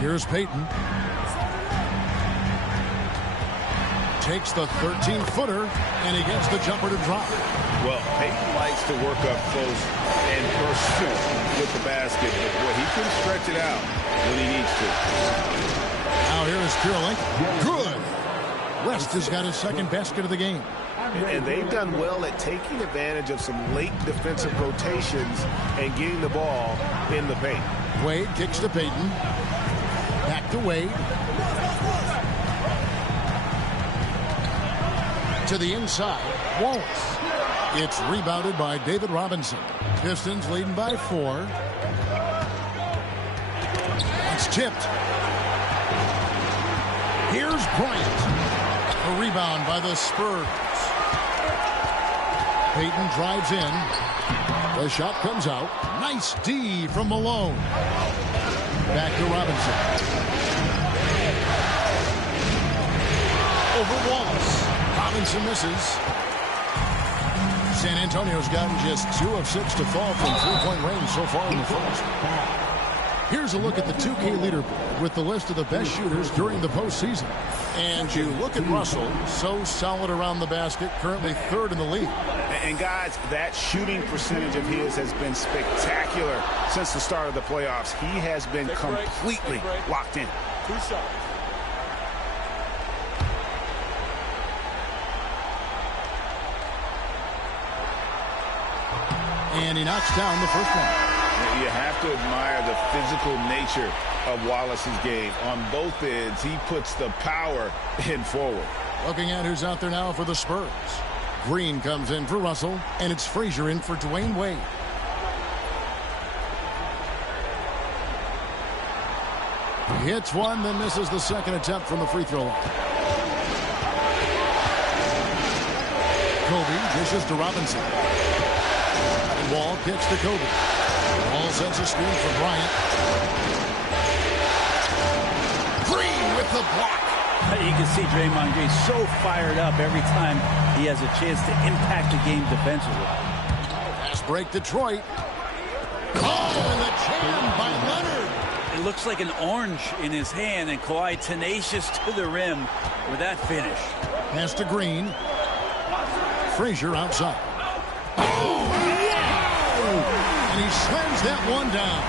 Here's Payton. Takes the 13-footer, and he gets the jumper to drop. Well, Payton likes to work up close and pursue with the basket, but boy, he can stretch it out when he needs to. Now here is Kirilenko. Good. West has got his second basket of the game. And they've done well at taking advantage of some late defensive rotations and getting the ball in the paint. Wade kicks to Payton. Back to Wade. To the inside, Wallace. It's rebounded by David Robinson. Pistons leading by 4. It's tipped. Here's Bryant. A rebound by the Spurs. Payton drives in. The shot comes out. Nice D from Malone. Back to Robinson. Over Wallace. Robinson misses. San Antonio's gotten just 2 of 6 to fall from three-point range so far in the first. Here's a look at the 2K leaderboard with the list of the best shooters during the postseason. And you look at Russell, so solid around the basket, currently 3rd in the league. And guys, that shooting percentage of his has been spectacular since the start of the playoffs. He has been completely locked in. 2 shots. And he knocks down the first one. You have to admire the physical nature of Wallace's game. On both ends, he puts the power in forward. Looking at who's out there now for the Spurs. Green comes in for Russell, and it's Frazier in for Dwayne Wade. He hits one, then misses the second attempt from the free throw line. Kobe dishes to Robinson. And Wall kicks to Kobe. Wall sets a screen for Bryant. Green with the block. You can see Draymond Green so fired up every time he has a chance to impact the game defensively. Fast break Detroit. Oh, and the jam by Leonard. It looks like an orange in his hand, and Kawhi tenacious to the rim with that finish. Pass to Green. Frazier outside. Oh, wow! And he slams that one down.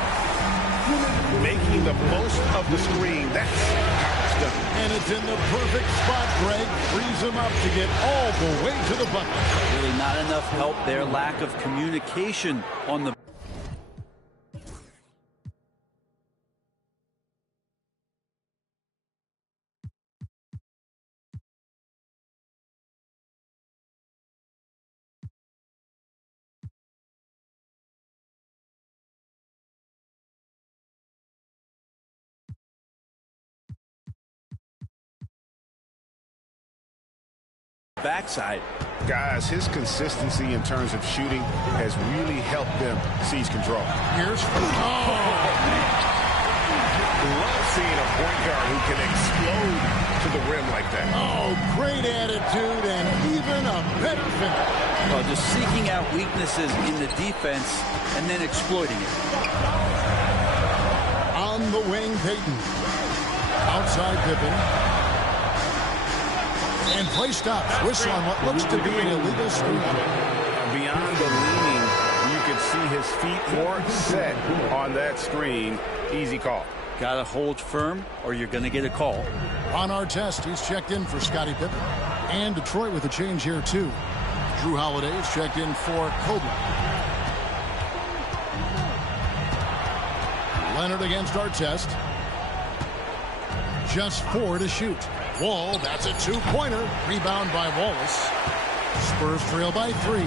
Making the most of the screen. That's how it's done. And it's in the perfect spot, Greg. Frees him up to get all the way to the bucket. Really not enough help there. Lack of communication on the backside. Guys, his consistency in terms of shooting has really helped them seize control. Here's Love seeing a point guard who can explode to the rim like that. Oh, great attitude and even a better finish. Well, just seeking out weaknesses in the defense and then exploiting it. On the wing, Payton. Outside Pippen. And play stops. Whistle on what looks to be an illegal screen. Beyond the leaning, you could see his feet weren't set on that screen. Easy call. Got to hold firm or you're going to get a call. On our test, he's checked in for Scottie Pippen. And Detroit with a change here, too. Drew Holiday's checked in for Kobe. Leonard against Artest. Just 4 to shoot. Wall, that's a 2-pointer. Rebound by Wallace. Spurs trail by 3.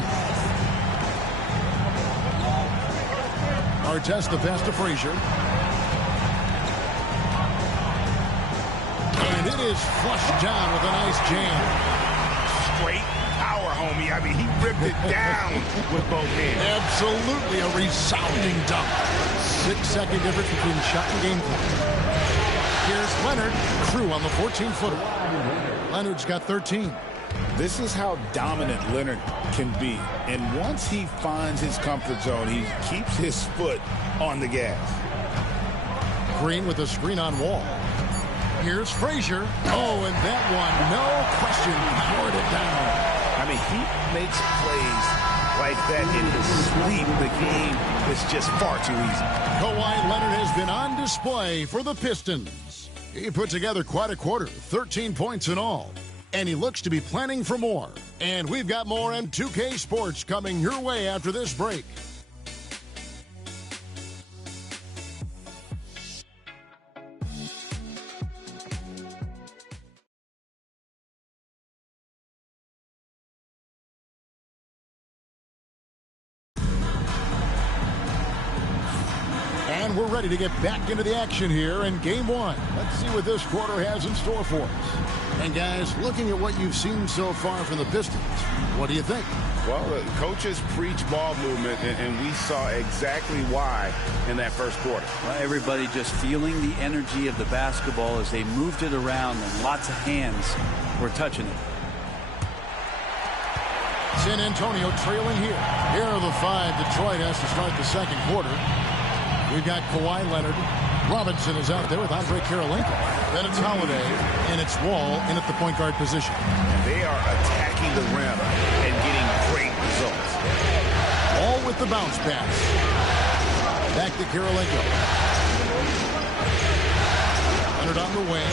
Artest the pass to Frazier. And it is flushed down with a nice jam. Straight power, homie. I mean, he ripped it down with both hands. Absolutely a resounding dunk. 6-second difference between shot and game clock. Here's Leonard. Crew on the 14-footer. Leonard's got 13. This is how dominant Leonard can be. And once he finds his comfort zone, he keeps his foot on the gas. Green with a screen on Wall. Here's Frazier. Oh, and that one, no question, powered it down. I mean, he makes plays like that in his sleep. The game is just far too easy. Kawhi Leonard has been on display for the Pistons. He put together quite a quarter, 13 points in all. And he looks to be planning for more. And we've got more M2K Sports coming your way after this break. And we're ready to get back into the action here in Game 1. Let's see what this quarter has in store for us. And guys, looking at what you've seen so far from the Pistons, what do you think? Well, the coaches preach ball movement, and we saw exactly why in that first quarter. Well, everybody just feeling the energy of the basketball as they moved it around, and lots of hands were touching it. San Antonio trailing here. Here are the 5 Detroit has to start the second quarter. We've got Kawhi Leonard. Robinson is out there with Andre Karolinko. Then it's Holiday, and it's Wall in at the point guard position. And they are attacking the rim and getting great results. Wall with the bounce pass. Back to Karolinko. Leonard on the wing.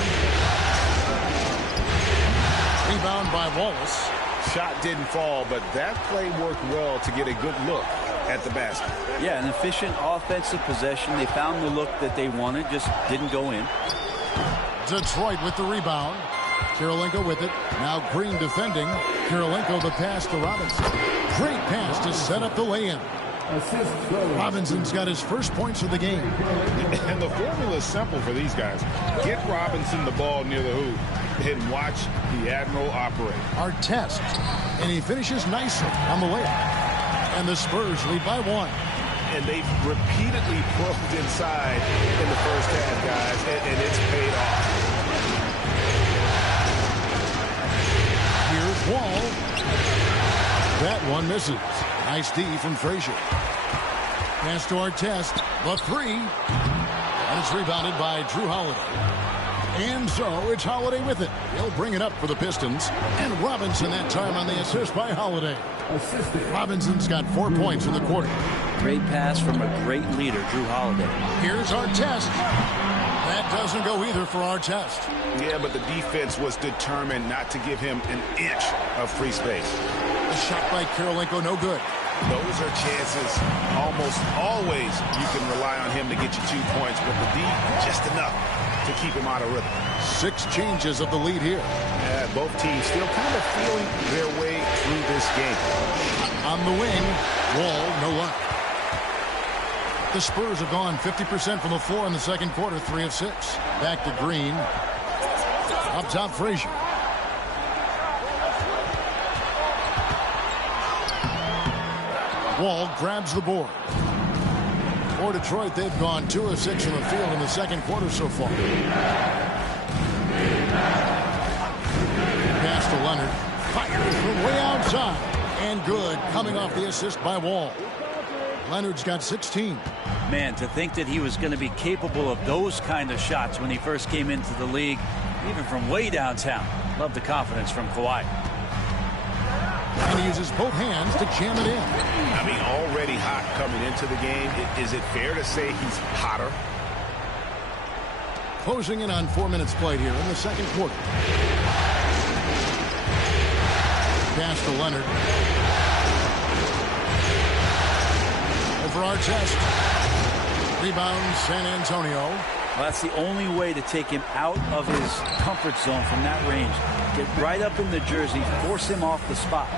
Rebound by Wallace. Shot didn't fall, but that play worked well to get a good look at the basket. Yeah, an efficient offensive possession. They found the look that they wanted, just didn't go in. Detroit with the rebound. Karolinko with it. Now Green defending. Karolinko the pass to Robinson. Great pass to set up the lay-in. Robinson's got his first points of the game. And the formula is simple for these guys. Get Robinson the ball near the hoop, and watch the Admiral operate. Artest, and he finishes nicely on the layup. And the Spurs lead by 1. And they've repeatedly probed inside in the first half, guys, and it's paid off. Here's Wall. That one misses. Nice D from Frazier. Pass to Artest. The 3. And it's rebounded by Drew Holiday. And so it's Holiday with it. He'll bring it up for the Pistons. And Robinson that time on the assist by Holiday. Robinson's got 4 points in the quarter. Great pass from a great leader, Drew Holiday. Here's Artest. That doesn't go either for Artest. Yeah, but the defense was determined not to give him an inch of free space. A shot by Karolinko, no good. Those are chances almost always you can rely on him to get you 2 points, but the D, just enough to keep him out of rhythm. 6 changes of the lead here. Yeah, both teams still kind of feeling their way through this game. On the wing, Wall, no luck. The Spurs have gone 50% from the floor in the second quarter, 3 of 6. Back to Green. Up top, Frazier. Wall grabs the board. For Detroit, they've gone 2 of 6 from the field in the second quarter so far. Pass to Leonard. Fires from way outside. And good, coming off the assist by Wall. Leonard's got 16. Man, to think that he was going to be capable of those kind of shots when he first came into the league, even from way downtown. Love the confidence from Kawhi. And he uses both hands to jam it in. I mean, already hot coming into the game. Is it fair to say he's hotter? Closing in on 4 minutes played here in the second quarter. Pass to Leonard. Over Artest. Rebound, San Antonio. Well, that's the only way to take him out of his comfort zone from that range. Get right up in the jersey, force him off the spot.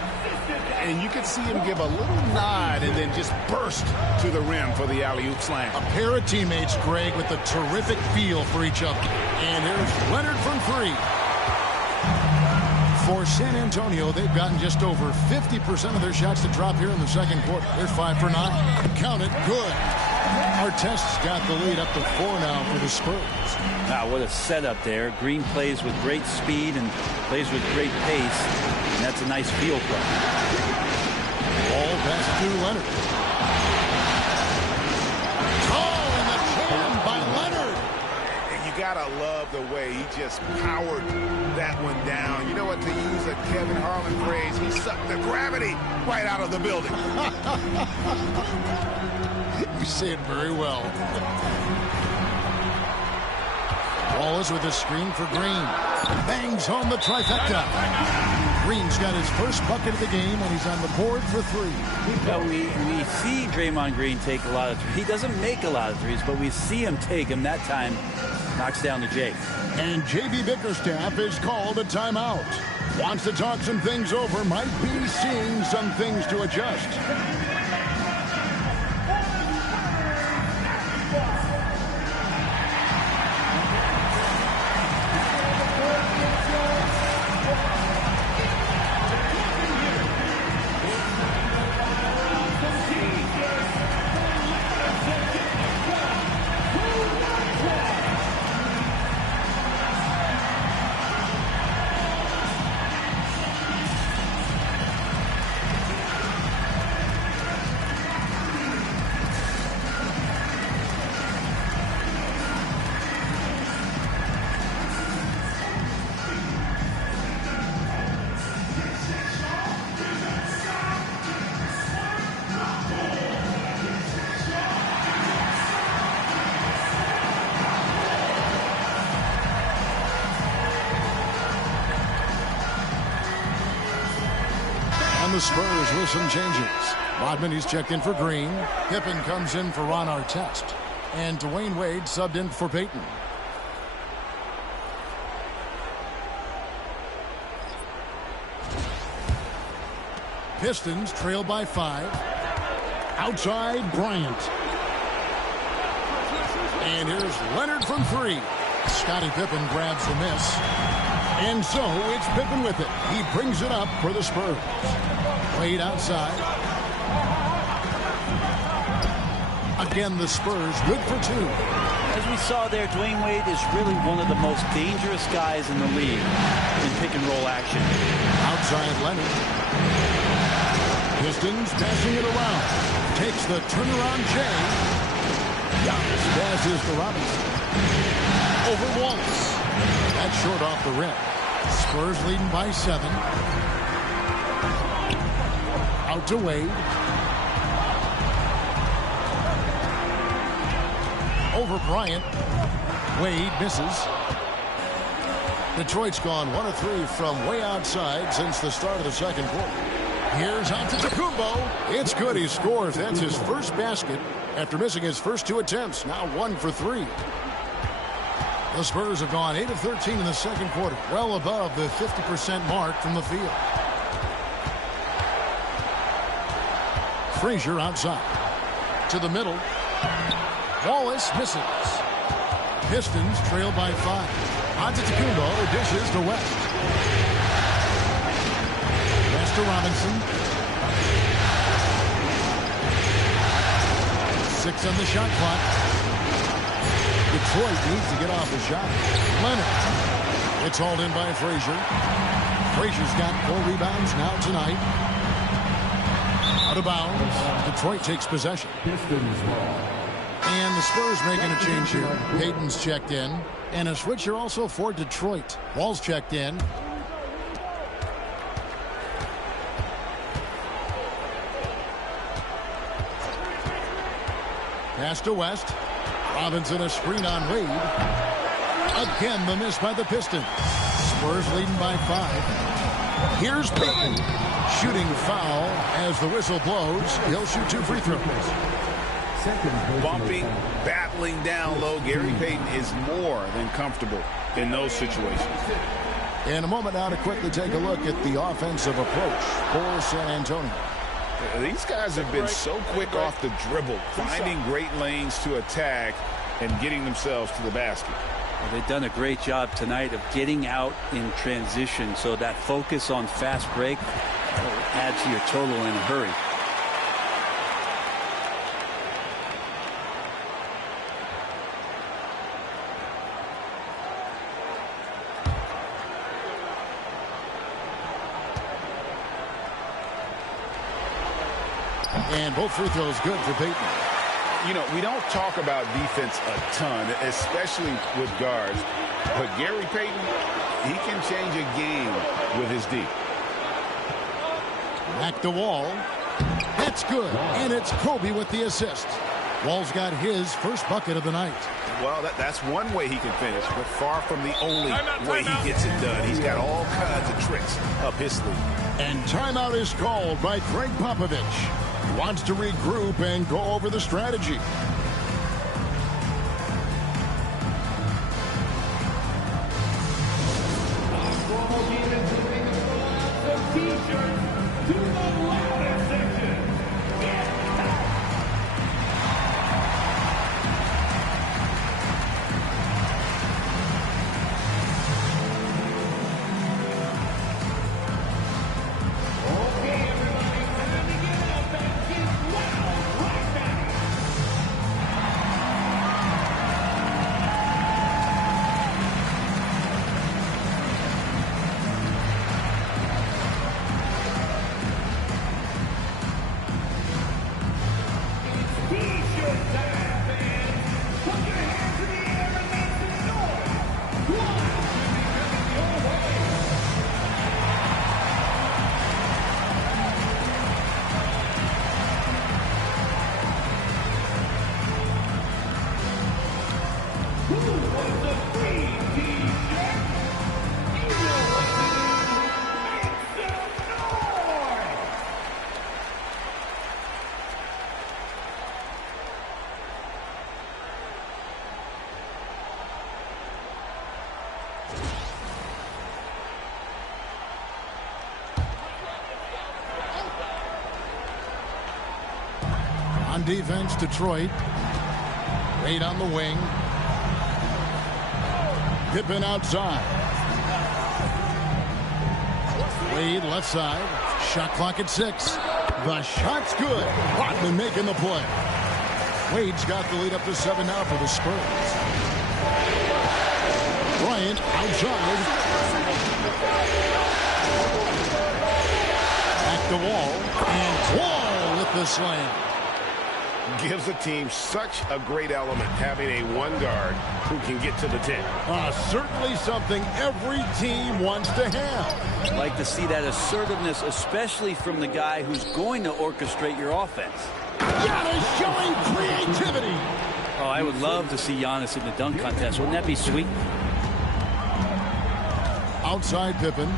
And you can see him give a little nod and then just burst to the rim for the alley-oop slam. A pair of teammates, Greg, with a terrific feel for each other. And here's Leonard from 3. For San Antonio, they've gotten just over 50% of their shots to drop here in the second quarter. They're 5 for 9. Count it, good. Artest's got the lead up to 4 now for the Spurs. Now, what a setup there. Green plays with great speed and plays with great pace. And that's a nice field play. Ball pass to Leonard. Oh, and the jam by Leonard. And you gotta love the way he just powered that one down. You know what, to use a Kevin Harlan phrase, he sucked the gravity right out of the building. You say it very well. Wallace with a screen for Green. Bangs home the trifecta. Green's got his first bucket of the game, and he's on the board for 3. Well, we see Draymond Green take a lot of threes. He doesn't make a lot of threes, but we see him take them. That time, knocks down the Jake. And J.B. Bickerstaff is called a timeout. Wants to talk some things over. Might be seeing some things to adjust. The Spurs with some changes. Rodman, he's checked in for Green. Pippen comes in for Ron Artest. And Dwayne Wade subbed in for Peyton. Pistons trail by 5. Outside, Bryant. And here's Leonard from 3. Scottie Pippen grabs the miss. And so it's Pippen with it. He brings it up for the Spurs. Wade outside. Again, the Spurs good for two. As we saw there, Dwayne Wade is really one of the most dangerous guys in the league in pick-and-roll action. Outside Leonard. Pistons passing it around. Takes the turnaround J. Giannis passes to Robinson. Over Wallace. That's short off the rim. Spurs leading by 7. Out to Wade. Over Bryant. Wade misses. Detroit's gone 1 of 3 from way outside since the start of the second quarter. Here's Antetokounmpo. It's good. He scores. That's his first basket after missing his first 2 attempts. Now 1 for 3. The Spurs have gone 8 of 13 in the second quarter, well above the 50% mark from the field. Frazier outside. To the middle. Wallace misses. Pistons trail by 5. Antetokounmpo dishes to West. West to Robinson. 6 on the shot clock. Detroit needs to get off the shot. Leonard. It's hauled in by Frazier. Frazier's got 4 rebounds now tonight. Out of bounds. Detroit takes possession. And the Spurs making a change here. Payton's checked in. And a switch here also for Detroit. Wall's checked in. Pass to West. Robinson a screen on Wade. Again the miss by the Pistons. Spurs leading by 5. Here's Payton. Shooting foul as the whistle blows. He'll shoot 2 free throws. Bumping, battling down low. Gary Payton is more than comfortable in those situations. In a moment now to quickly take a look at the offensive approach for San Antonio. These guys have been so quick off the dribble, finding great lanes to attack and getting themselves to the basket. Well, they've done a great job tonight of getting out in transition, so that focus on fast break will add to your total in a hurry. And both free throws good for Payton. You know, we don't talk about defense a ton, especially with guards. But Gary Payton, he can change a game with his D. Back to Wall. That's good. And it's Kobe with the assist. Wall's got his first bucket of the night. Well, that's one way he can finish, but far from the only way he gets it done. He's got all kinds of tricks up his sleeve. And timeout is called by Greg Popovich. Wants to regroup and go over the strategy. On defense, Detroit. Wade on the wing. Pippen outside. Wade left side. Shot clock at 6. The shot's good. Rodman making the play. Wade's got the lead up to 7 now for the Spurs. Bryant outside. Back the wall. And Wall with the slam. Gives a team such a great element having a one guard who can get to the 10. Certainly something every team wants to have. Like to see that assertiveness, especially from the guy who's going to orchestrate your offense. Giannis showing creativity. Oh, I would love to see Giannis in the dunk contest. Wouldn't that be sweet? Outside Pippen.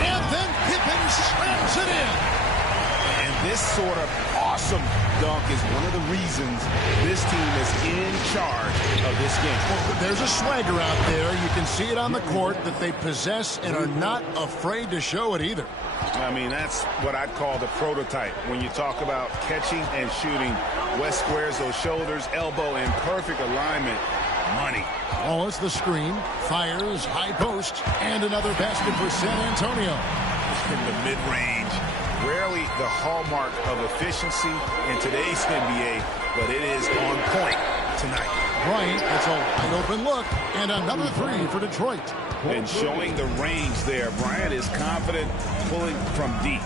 And then Pippen slams it in. And this sort of awesome dunk is one of the reasons this team is in charge of this game. Well, there's a swagger out there. You can see it on the court that they possess and are not afraid to show it either. I mean, that's what I'd call the prototype. When you talk about catching and shooting, West squares those shoulders, elbow in perfect alignment. Money. Wallace the screen, fires, high post, and another basket for San Antonio. In the mid-range, rarely the hallmark of efficiency in today's NBA, but it is on point tonight. Bryant gets a wide open look, and another 3 for Detroit. And showing the range there, Bryant is confident pulling from deep.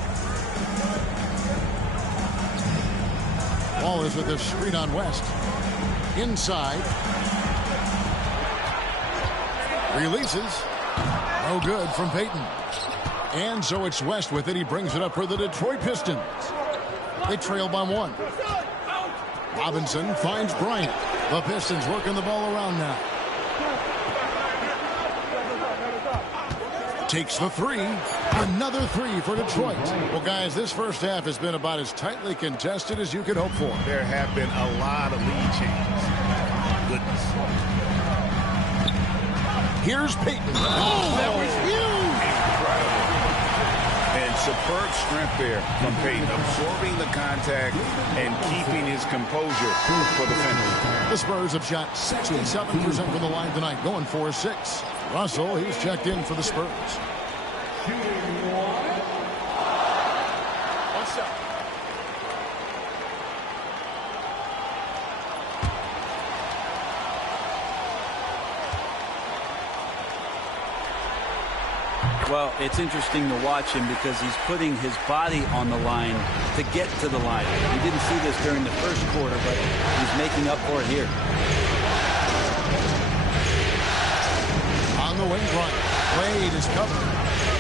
Wallace with a screen on West. Inside. Releases. No good from Payton. And so it's West with it. He brings it up for the Detroit Pistons. They trail by 1. Robinson finds Bryant. The Pistons working the ball around now. Takes the 3. Another 3 for Detroit. Well, guys, this first half has been about as tightly contested as you could hope for. There have been a lot of lead changes. Goodness. Here's Payton. Oh, that was huge. Incredible. And superb strength there from Payton, absorbing the contact and keeping his composure for the finish. The Spurs have shot 67% from the line tonight, going 4-6. Russell, he's checked in for the Spurs. What's up? Well, it's interesting to watch him because he's putting his body on the line to get to the line. We didn't see this during the first quarter, but he's making up for it here. On the wing front, Wade is covered.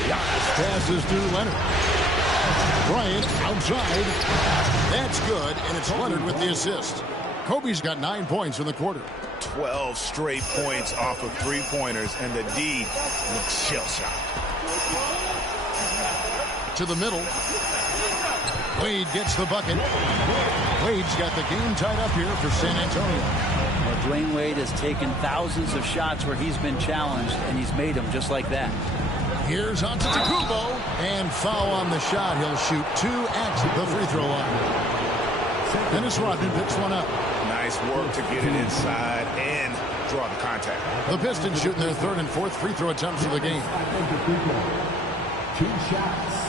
Giannis passes to Leonard. Bryant outside. That's good, and it's Leonard with the assist. Kobe's got 9 points in the quarter. 12 straight points off of three-pointers, and the D looks shell-shocked. To the middle. Wade gets the bucket. Wade's got the game tied up here for San Antonio. Well, Dwayne Wade has taken thousands of shots where he's been challenged, and he's made them just like that. Here's Antetokounmpo, and foul on the shot. He'll shoot 2 at the free throw line. Dennis Rodman picks one up. Nice work to get it inside and draw the contact. The Pistons shooting their 3rd and 4th free throw attempts of the game. 2 shots.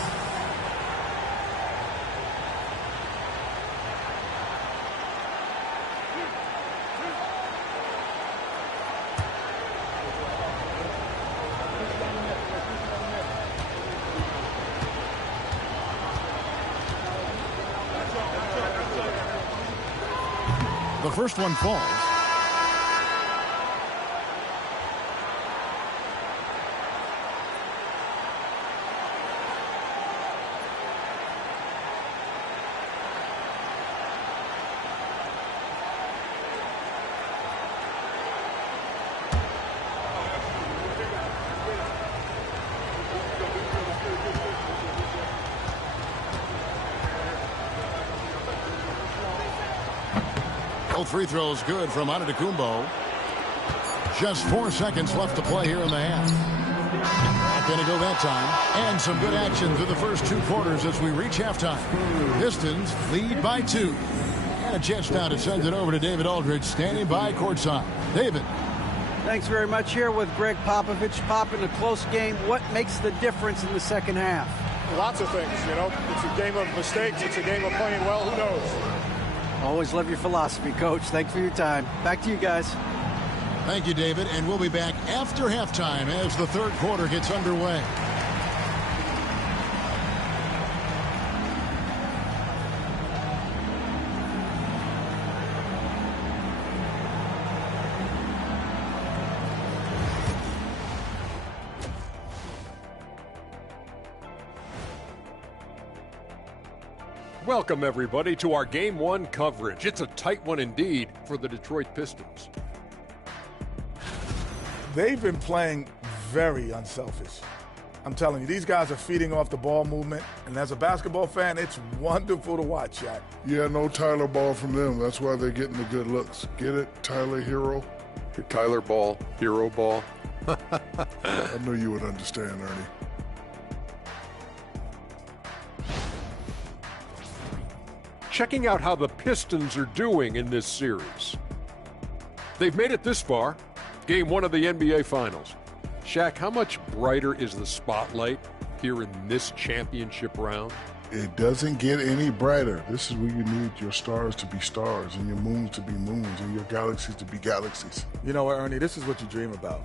The first one falls. Both free throws good from Antetokounmpo. Just 4 seconds left to play here in the half. Not going to go that time. And some good action through the first 2 quarters as we reach halftime. Pistons lead by 2. And a chance now to send it over to David Aldridge, standing by courtside. David. Thanks very much. Here with Greg Popovich. Pop, in a close game, what makes the difference in the second half? Lots of things, you know. It's a game of mistakes. It's a game of playing well. Who knows? Always love your philosophy, Coach. Thanks for your time. Back to you guys. Thank you, David. And we'll be back after halftime as the third quarter gets underway. Welcome, everybody, to our Game 1 coverage. It's a tight one indeed for the Detroit Pistons. They've been playing very unselfish. I'm telling you, these guys are feeding off the ball movement, and as a basketball fan, it's wonderful to watch, Shaq. Yeah, no Tyler ball from them. That's why they're getting the good looks. Get it, Tyler Hero? Tyler ball, hero ball. I knew you would understand, Ernie. Checking out how the Pistons are doing in this series. They've made it this far, Game 1 of the NBA Finals. Shaq, how much brighter is the spotlight here in this championship round? It doesn't get any brighter. This is where you need your stars to be stars and your moons to be moons and your galaxies to be galaxies. You know what, Ernie, this is what you dream about.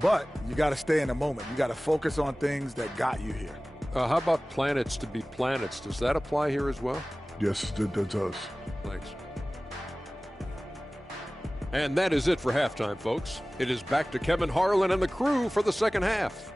But you got to stay in the moment. You got to focus on things that got you here. How about planets to be planets? Does that apply here as well? Yes, it does. Thanks. And that is it for halftime, folks. It is back to Kevin Harlan and the crew for the second half.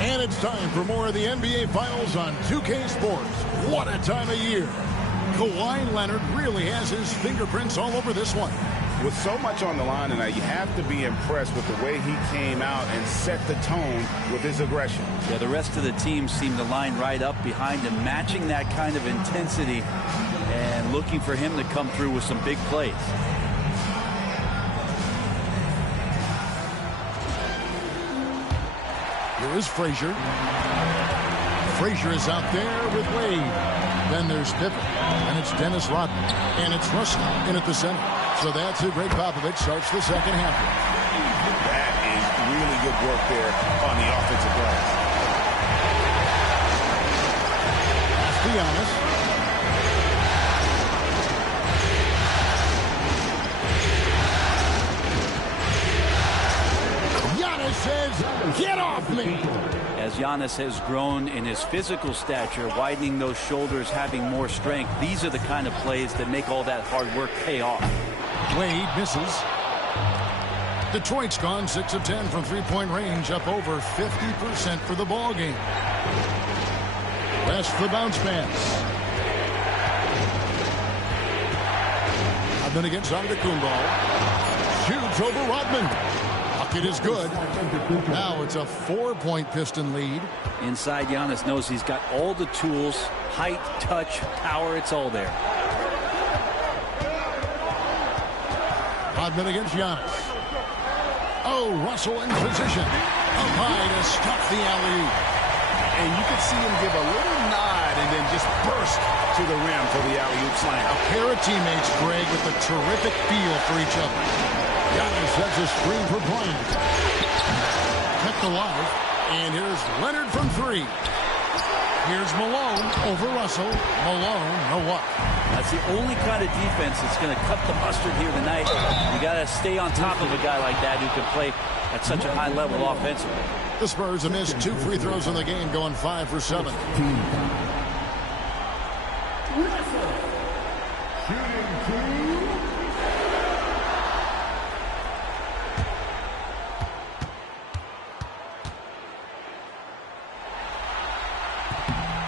And it's time for more of the NBA Finals on 2K Sports. What a time of year. Kawhi Leonard really has his fingerprints all over this one. With so much on the line tonight, you have to be impressed with the way he came out and set the tone with his aggression. Yeah, the rest of the team seemed to line right up behind him, matching that kind of intensity and looking for him to come through with some big plays. Here is Frazier. Frazier is out there with Wade. Then there's Pippen, and it's Dennis Rodman, and it's Russell in at the center. So that's who Greg Popovich starts the second half with. That is really good work there on the offensive glass. Giannis says, get off me! As Giannis has grown in his physical stature, widening those shoulders, having more strength, these are the kind of plays that make all that hard work pay off. Wade misses. Detroit's gone 6 of 10 from three-point range, up over 50% for the ball game. West the bounce pass. Rodman against Antetokounmpo. Shoots over Rodman. Bucket is good. Now it's a 4-point Piston lead. Inside, Giannis knows he's got all the tools, height, touch, power, it's all there. Rodman against Giannis. Oh, Russell in position. Up high to stop the alley-oop. And you can see him give a little nod and then just burst to the rim for the alley-oop slam. A pair of teammates, Greg, with a terrific feel for each other. Giannis sets a screen for Bryant. Kept alive. And here's Leonard from three. Here's Malone over Russell. Malone, no what? That's the only kind of defense that's going to cut the mustard here tonight. You got to stay on top of a guy like that who can play at such a high level offensively. The Spurs have missed 2 free throws in the game, going 5 for 7.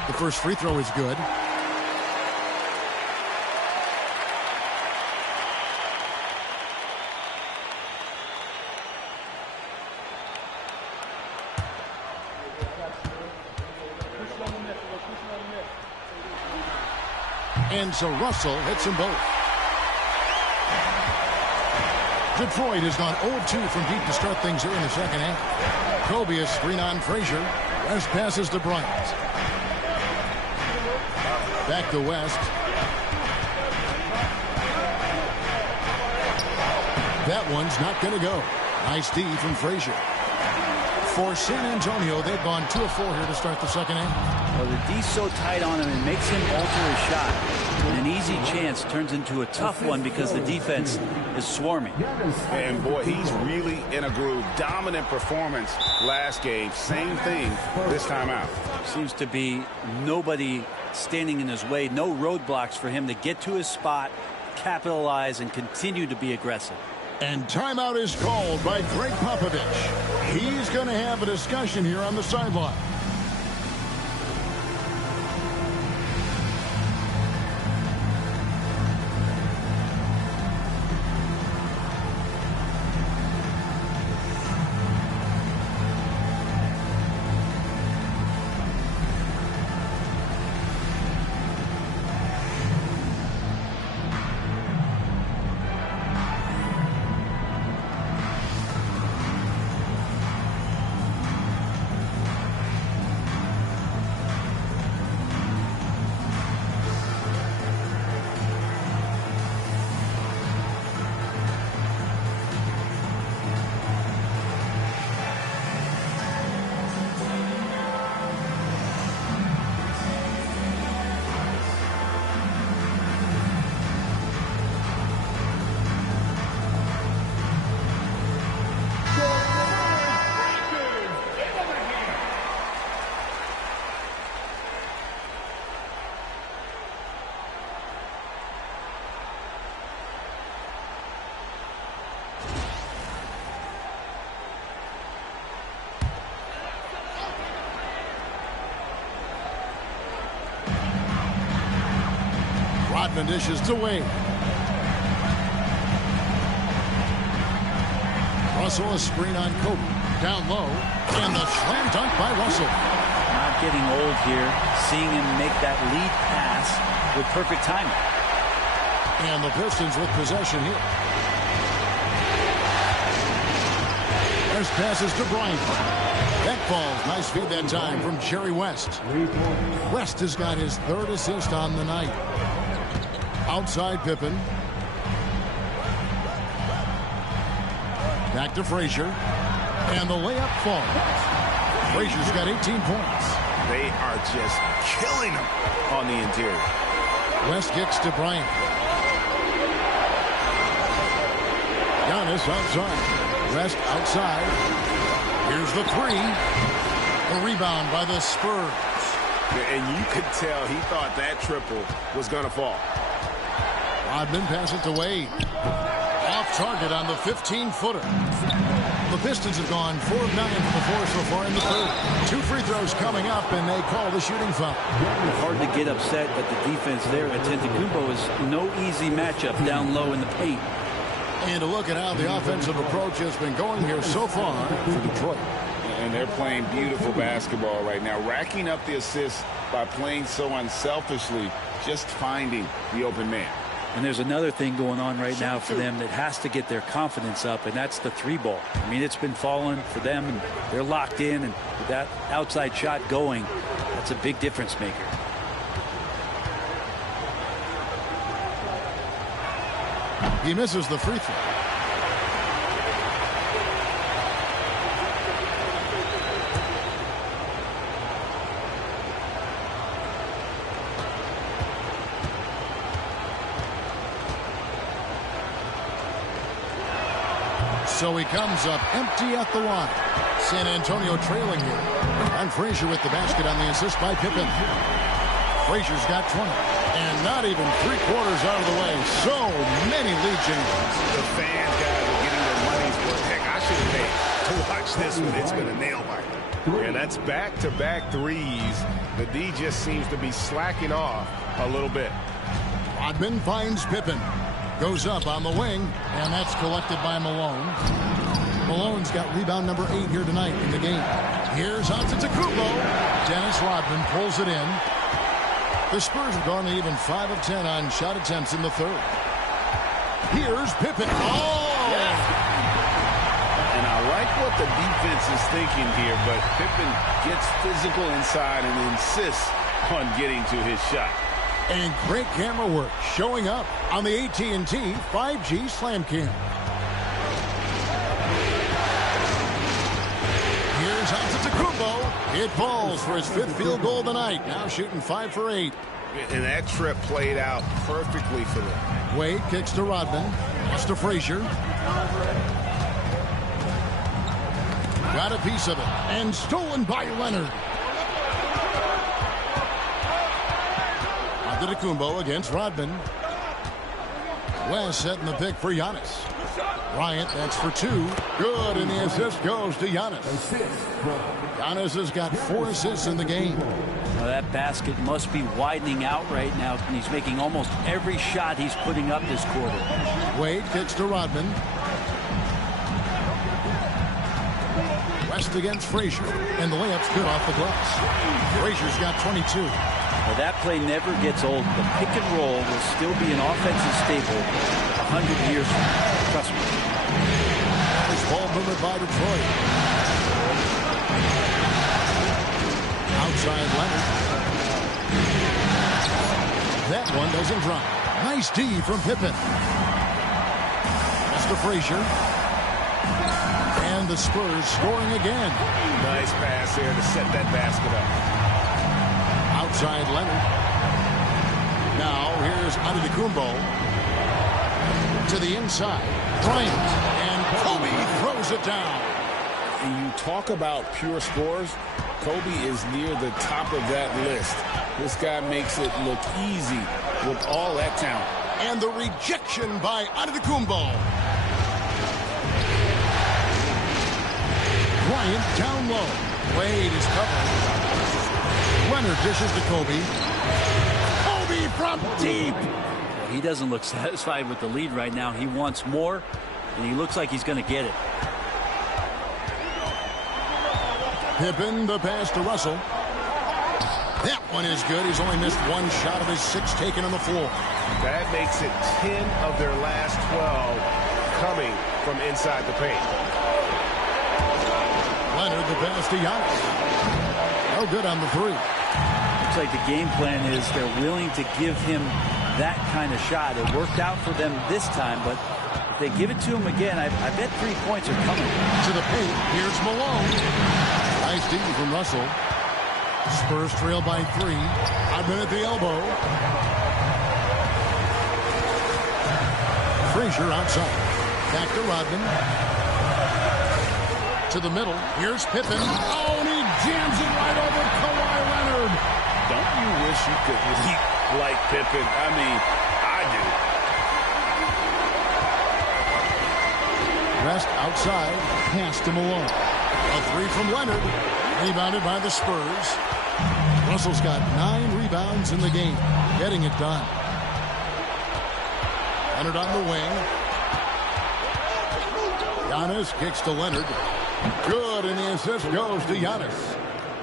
The first free throw is good. And so Russell hits them both. Detroit has gone 0-2 from deep to start things here in the second half. Kobe is screen on Frazier. West passes to Bryant. Back to West. That one's not going to go. Nice D from Frazier. For San Antonio, they've gone 2 of 4 here to start the second half. Well, the D's so tight on him, it makes him alter his shot. And an easy chance turns into a tough one because the defense is swarming. And boy, he's really in a groove. Dominant performance last game. Same thing this time out. Seems to be nobody standing in his way. No roadblocks for him to get to his spot, capitalize, and continue to be aggressive. And timeout is called by Greg Popovich. He's going to have a discussion here on the sideline. Rodman dishes to Wade. Russell a screen on Kobe. Down low. And the slam dunk by Russell. Not getting old here. Seeing him make that lead pass with perfect timing. And the Pistons with possession here. West passes to Bryant. That falls. Nice feed that time from Jerry West. West has got his 3rd assist on the night. Outside Pippen. Back to Frazier. And the layup falls. Frazier's got 18 points. They are just killing him on the interior. West kicks to Bryant. Giannis outside. West outside. Here's the 3. A rebound by the Spurs. And you could tell he thought that triple was going to fall. Rodman passes it to Wade. Off target on the 15-footer. The Pistons have gone 4 of 9 from the floor so far in the 3rd. 2 free throws coming up, and they call the shooting foul. Hard to get upset at the defense there. Antetokounmpo is no easy matchup down low in the paint. And to look at how the offensive approach has been going here so far for Detroit. And they're playing beautiful basketball right now, racking up the assists by playing so unselfishly, just finding the open man. And there's another thing going on right now for them that has to get their confidence up, and that's the 3-ball. I mean, it's been falling for them, and they're locked in, and with that outside shot going, that's a big difference maker. He misses the free throw. So he comes up empty at the line. San Antonio trailing here. And Frazier with the basket on the assist by Pippen. Frazier's got 20. And not even 3/4 out of the way. So many lead changes. The fans, guys, are getting their money's worth. Heck, I should have paid to watch this one. It's been a nail biter. And that's back-to-back threes. The D just seems to be slacking off a little bit. Rodman finds Pippen. Goes up on the wing, and that's collected by Malone. Malone's got rebound number 8 here tonight in the game. Here's Antetokounmpo. Dennis Rodman pulls it in. The Spurs have gone even 5 of 10 on shot attempts in the 3rd. Here's Pippen. Oh! what the defense is thinking here, but Pippen gets physical inside and insists on getting to his shot. And great camera work showing up on the AT&T 5G Slam Cam. Here's Antetokounmpo. It falls for his 5th field goal tonight. Now shooting 5 for 8. And that trip played out perfectly for them. Wade kicks to Rodman. Pass to Frazier. Got a piece of it. And stolen by Leonard. Antetokounmpo against Rodman. West setting the pick for Giannis. Bryant, that's for 2. Good, and the assist goes to Giannis. Giannis has got 4 assists in the game. Well, that basket must be widening out right now, and he's making almost every shot he's putting up this quarter. Wade kicks to Rodman. West against Frazier, and the layup's good off the glass. Frazier's got 22. Well, that play never gets old. The pick and roll will still be an offensive staple 100 years from now. Trust me. This ball movement by Detroit. Outside Leonard. That one doesn't drop. Nice D from Pippen. That's to Frazier. And the Spurs scoring again. Nice pass there to set that basket up. Outside Leonard. Now here's Antetokounmpo to the inside. Bryant and Kobe throws it down. And you talk about pure scores, Kobe is near the top of that list. This guy makes it look easy with all that talent. And the rejection by Antetokounmpo. Bryant down low. Wade is covered. Leonard dishes to Kobe. Kobe from deep. He doesn't look satisfied with the lead right now. He wants more, and he looks like he's going to get it. Pippen, the pass to Russell. That one is good. He's only missed 1 shot of his 6 taken on the floor. That makes it 10 of their last 12 coming from inside the paint. Leonard, the pass to Giannis. No good on the 3. Looks like the game plan is they're willing to give him that kind of shot. It worked out for them this time, but if they give it to him again, I bet 3 points are coming. To the paint, here's Malone. Nice D from Russell. Spurs trail by 3. Rodman at the elbow. Frazier outside. Back to Rodman. To the middle. Here's Pippen. Oh, and he jams it right over Kawhi Leonard. Don't you wish you could leap like Pippen? I mean, I do. Rest outside. Pass to Malone. A 3 from Leonard. Rebounded by the Spurs. Russell's got 9 rebounds in the game. Getting it done. Leonard on the wing. Giannis kicks to Leonard. Good, and the assist goes to Giannis.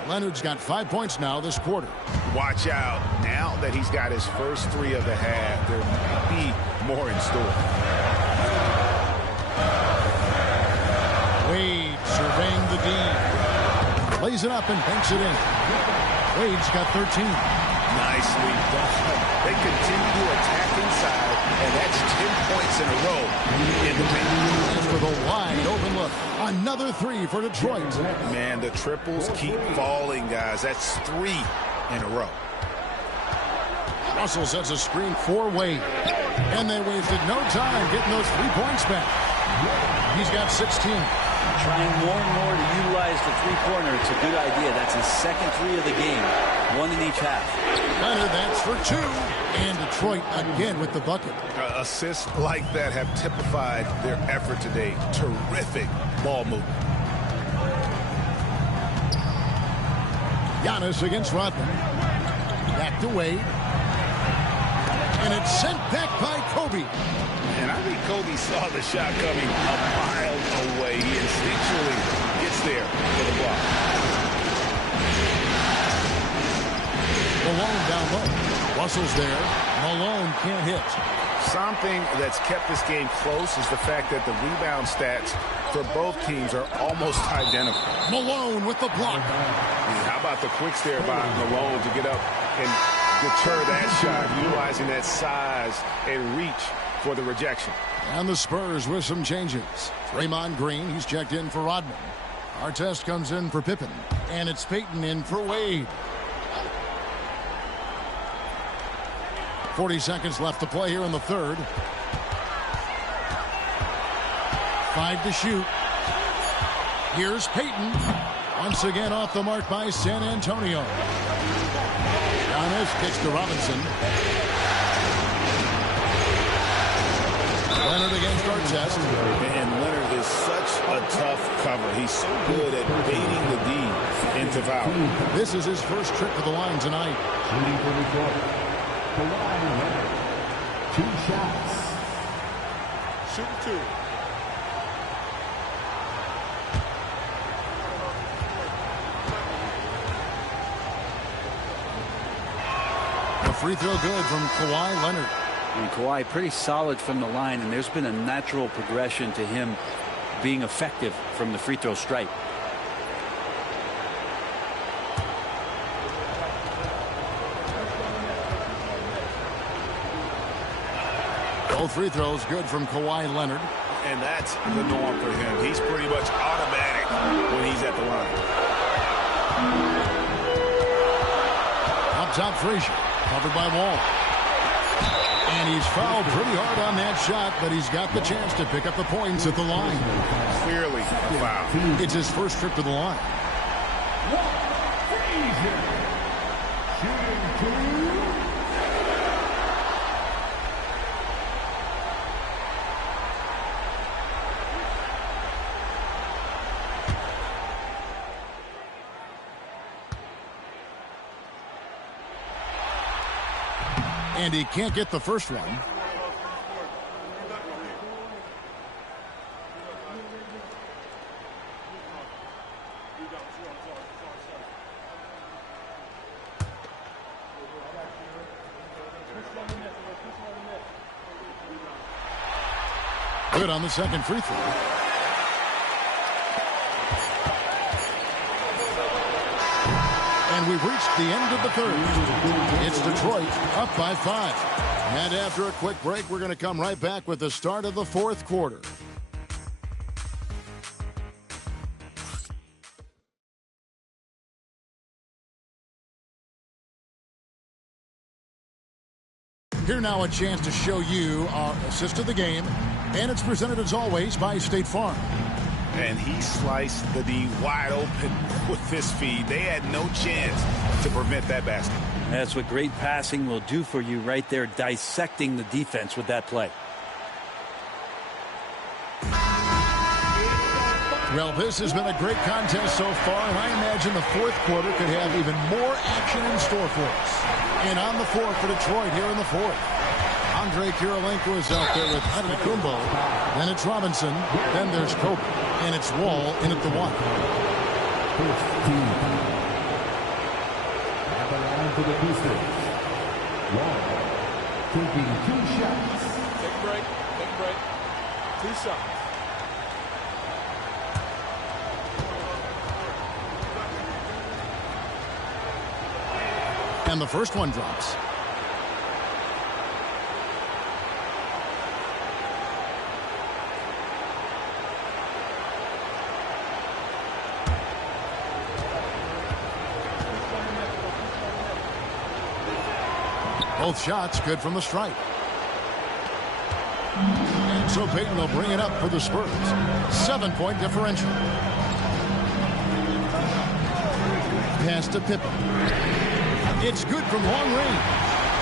Leonard's got 5 points now this quarter. Watch out. Now that he's got his first 3 of the half, there may be more in store. Wade surveying the D. Lays it up and banks it in. Wade's got 13. Nicely done. They continue to attack inside, and that's 10 points in a row in the paint. As for the wide open look, another 3 for Detroit. Man, the triples keep falling, guys. That's 3 in a row. Russell sets a screen for Wade. And they wasted no time getting those 3 points back. He's got 16. Trying more and more to utilize the three-pointer. It's a good idea. That's his second 3 of the game. 1 in each half. Leonard, that's for 2. And Detroit again with the bucket. Assists like that have typified their effort today. Terrific ball movement. Giannis against Rodman. Back to Wade. And it's sent back by Kobe. And I think Kobe saw the shot coming a mile away. He instinctually gets there for the block. Malone down low. Russell's there. Malone can't hit. Something that's kept this game close is the fact that the rebound stats for both teams are almost identical. Malone with the block. How about the quicks there by Malone to get up and deter that shot, utilizing that size and reach for the rejection. And the Spurs with some changes. Draymond Green, he's checked in for Rodman. Artest comes in for Pippen. And it's Payton in for Wade. 40 seconds left to play here in the third. 5 to shoot. Here's Payton. Once again off the mark by San Antonio. Giannis kicks to Robinson. Leonard against Artest. And Leonard is such a tough cover. He's so good at baiting the D into foul. This is his first trip to the line tonight. Shooting for Detroit. Kawhi Leonard. 2 shots. Shoot 2. A free throw good from Kawhi Leonard. And Kawhi pretty solid from the line, and there's been a natural progression to him being effective from the free throw stripe. Both free throws good from Kawhi Leonard. And that's the norm for him. He's pretty much automatic when he's at the line. Up top, Frazier. Covered by Wall. And he's fouled pretty hard on that shot, but he's got the chance to pick up the points at the line. Clearly a foul. It's his first trip to the line. And he can't get the first one. Good on the second free throw. And we've reached the end of the third. It's Detroit up by 5. And after a quick break, we're going to come right back with the start of the fourth quarter. Here now a chance to show you our assist of the game. And it's presented as always by State Farm. And he sliced the D wide open with this feed. They had no chance to prevent that basket. That's what great passing will do for you right there, dissecting the defense with that play. Well, this has been a great contest so far, and I imagine the fourth quarter could have even more action in store for us. And on the floor for Detroit here in the fourth. Andre Kirilenko is out there with Antetokounmpo. Then it's Robinson. Then there's Kobe. And it's Wall in at the 1. At the line for the Pistons. Wall taking 2 shots. Take a break. Take a break. 2 shots. And the first one drops. Both shots good from the stripe. And so Payton will bring it up for the Spurs. 7-point differential. Pass to Pippen. It's good from long range.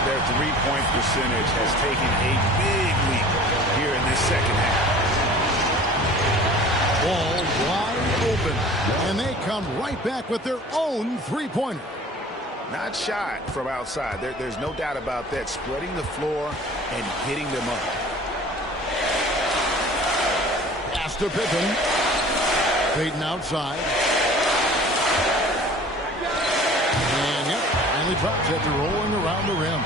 Their three-point percentage has taken a big leap here in this second half. Ball wide open. And they come right back with their own three-pointer. Not shot from outside. There's no doubt about that. Spreading the floor and hitting them up. Pass to Pippen. Payton outside. And yep, finally drops after rolling around the rim.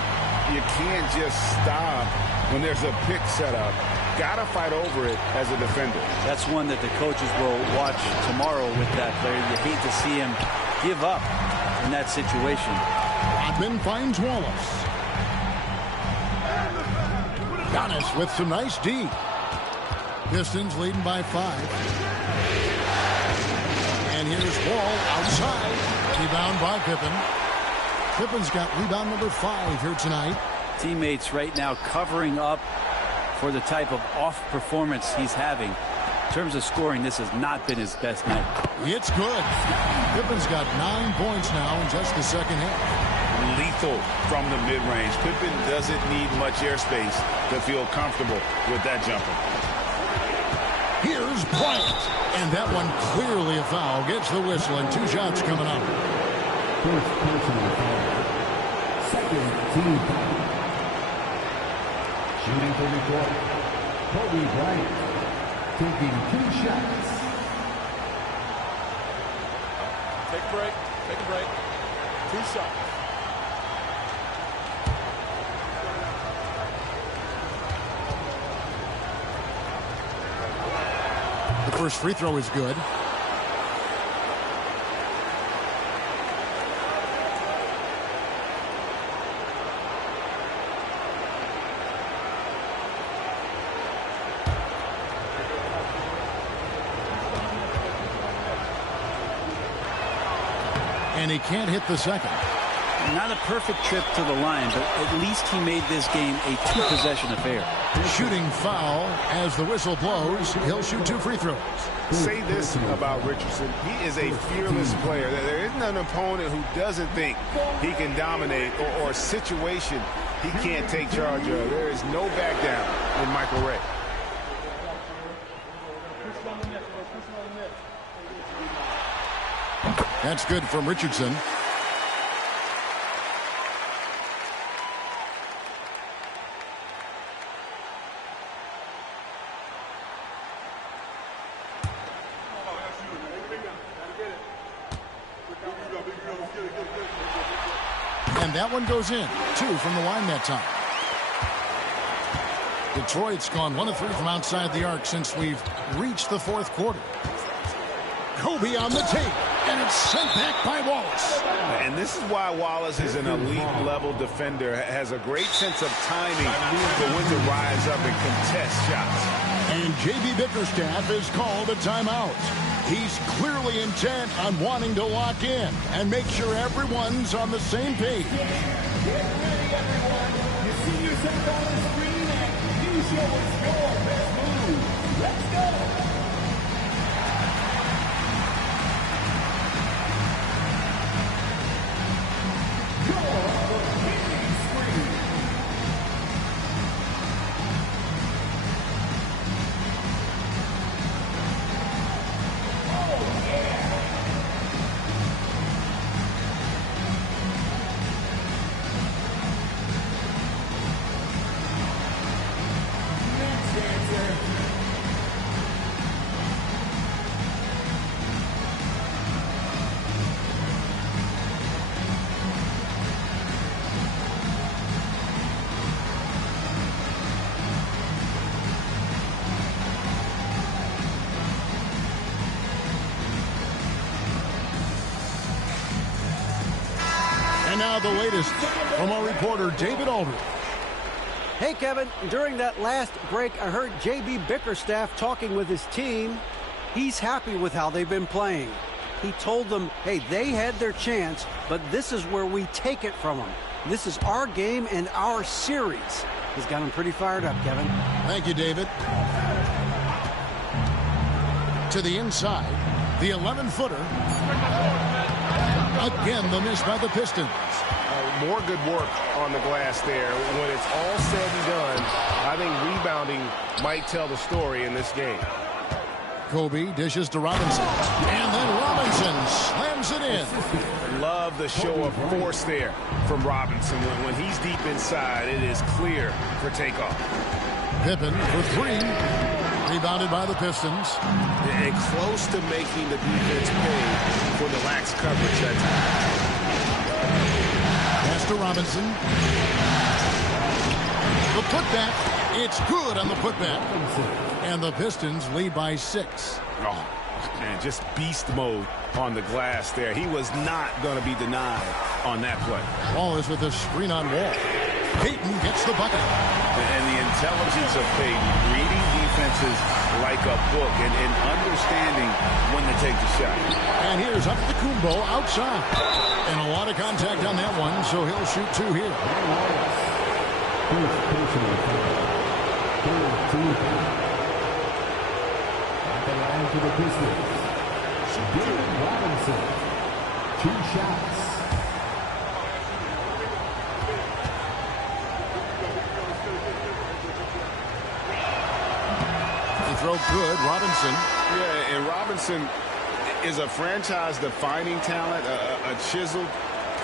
You can't just stop when there's a pick set up got to fight over it as a defender. That's one that the coaches will watch tomorrow with that player. You hate to see him give up in that situation. Rodman finds Wallace. Giannis with some nice D. Pistons leading by 5. And here's Wall outside. Rebound by Pippen. Pippen's got rebound number 5 here tonight. Teammates right now covering up for the type of off performance he's having. In terms of scoring, this has not been his best night. It's good. Pippen's got 9 points now in just the second half. Lethal from the mid-range. Pippen doesn't need much airspace to feel comfortable with that jumper. Here's Bryant. And that one clearly a foul. Gets the whistle and 2 shots coming up. First personal foul. Second team foul. Shooting for Detroit, Kobe Bryant, taking 2 shots. Take a break. Take a break. 2 shots. The first free throw is good. And he can't hit the second. Not a perfect trip to the line, but at least he made this game a 2-possession affair. Shooting foul as the whistle blows. He'll shoot 2 free throws. Say this about Richardson. He is a fearless player. There isn't an opponent who doesn't think he can dominate or a situation he can't take charge of. There is no back down in Michael Ray. That's good from Richardson. And that one goes in. 2 from the line that time. Detroit's gone 1 of 3 from outside the arc since we've reached the 4th quarter. Kobe on the tape, and it's sent back by Wallace. And this is why Wallace is an elite-level defender, has a great sense of timing for when to rise up and contest shots. And J.B. Bickerstaff is called a timeout. He's clearly intent on wanting to lock in and make sure everyone's on the same page. Get ready, everyone. You see yourself on the screen, and you show us your best move. Let's go. Now the latest from our reporter, David Aldridge. Hey, Kevin, during that last break, I heard J.B. Bickerstaff talking with his team. He's happy with how they've been playing. He told them, hey, they had their chance, but this is where we take it from them. This is our game and our series. He's got him pretty fired up, Kevin. Thank you, David. To the inside, the 11-footer. Again, the miss by the Pistons. More good work on the glass there. When it's all said and done, I think rebounding might tell the story in this game. Kobe dishes to Robinson. And then Robinson slams it in. Love the show of force there from Robinson. When he's deep inside, it is clear for takeoff. Pippen for 3. Rebounded by the Pistons. And close to making the defense pay for the lax coverage that time. Pass to Robinson. The putback. It's good on the putback. And the Pistons lead by 6. Oh, man, just beast mode on the glass there. He was not going to be denied on that play. Ball is with a screen on Wall. Payton gets the bucket. And the intelligence of Payton, reading defenses like a book and understanding when to take the shot. And here's Antetokounmpo outside. And a lot of contact on that one, so he'll shoot 2 here. At the line for the Pistons, David Robinson, 2 shots. Throw good, Robinson. Yeah, and Robinson is a franchise-defining talent, a chiseled,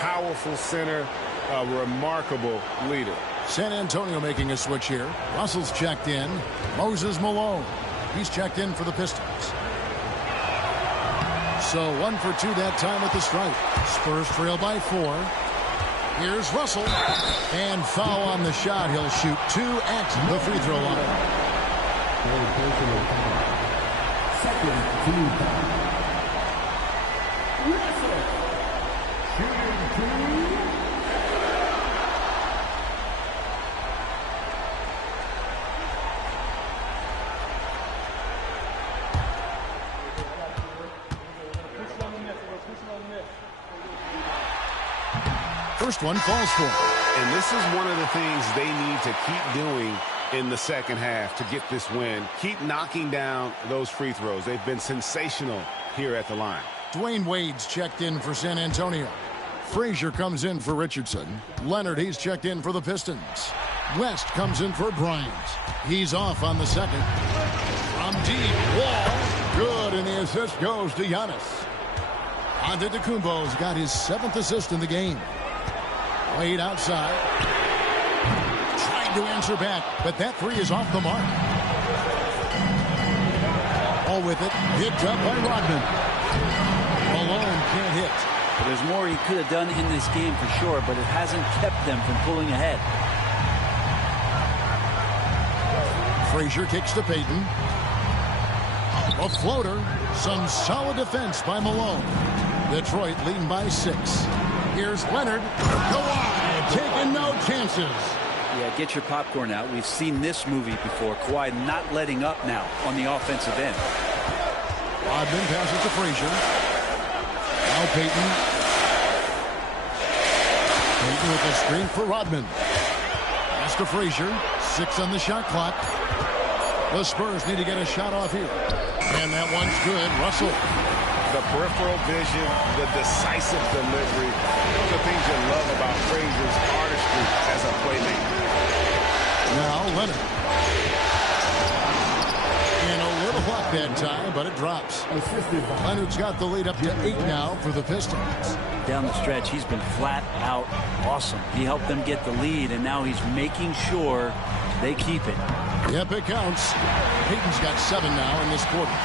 powerful center, a remarkable leader. San Antonio making a switch here. Russell's checked in. Moses Malone. He's checked in for the Pistons. So 1 for 2 that time at the stripe. Spurs trail by 4. Here's Russell. And foul on the shot. He'll shoot 2 at the free throw line. Second team foul. Russell shooting 2. First one falls for him. And this is one of the things they need to keep doing in the second half to get this win. Keep knocking down those free throws. They've been sensational here at the line. Dwayne Wade's checked in for San Antonio. Frazier comes in for Richardson. Leonard, he's checked in for the Pistons. West comes in for Bryant. He's off on the second. From deep, Wall. Good, and the assist goes to Giannis. Antetokounmpo's got his 7th assist in the game. Wade outside. Trying to answer back, but that 3 is off the mark. All with it. Picked up by Rodman. Malone can't hit. But there's more he could have done in this game for sure, but it hasn't kept them from pulling ahead. Frazier kicks to Payton. A floater. Some solid defense by Malone. Detroit leading by 6. Here's Leonard. Kawhi taking no chances. Yeah, get your popcorn out. We've seen this movie before. Kawhi not letting up now on the offensive end. Rodman passes to Frazier. Now Payton. Payton with a screen for Rodman. Pass to Frazier. 6 on the shot clock. The Spurs need to get a shot off here. And that one's good. Russell. The peripheral vision, the decisive delivery. Those are things you love about Frazier's artistry as a playmaker. Now Leonard. And a little luck that time, but it drops. Leonard's got the lead up to 8 now for the Pistons. Down the stretch, he's been flat out awesome. He helped them get the lead, and now he's making sure they keep it. Yep, it counts. Payton's got 7 now in this quarter.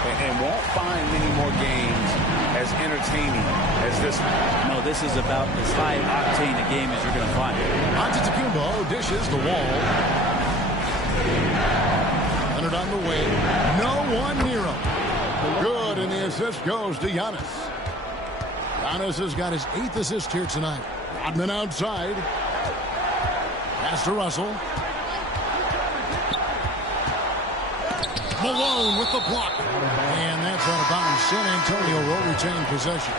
And won't find many more games as entertaining as this one. No, this is about as high octane a game as you're going to find. Antetokounmpo dishes the Wall. Leonard on the wing. No one near him. Good, and the assist goes to Giannis. Giannis has got his 8th assist here tonight. Rodman outside. Pass to Russell. Malone with the block. And that's out of bounds. San Antonio will retain possession.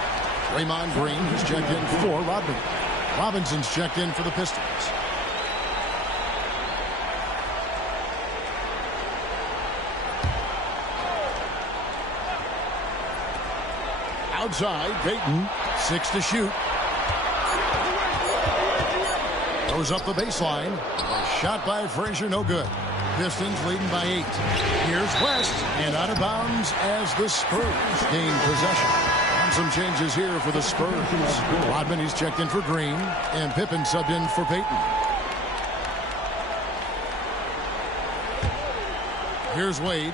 Draymond Green has checked in for Rodman. Robinson's checked in for the Pistons. Outside, Payton. 6 to shoot. Goes up the baseline. A shot by Frazier, no good. Pistons leading by 8. Here's West, and out of bounds as the Spurs gain possession. And some changes here for the Spurs. Rodman, he's checked in for Green, and Pippen subbed in for Payton. Here's Wade.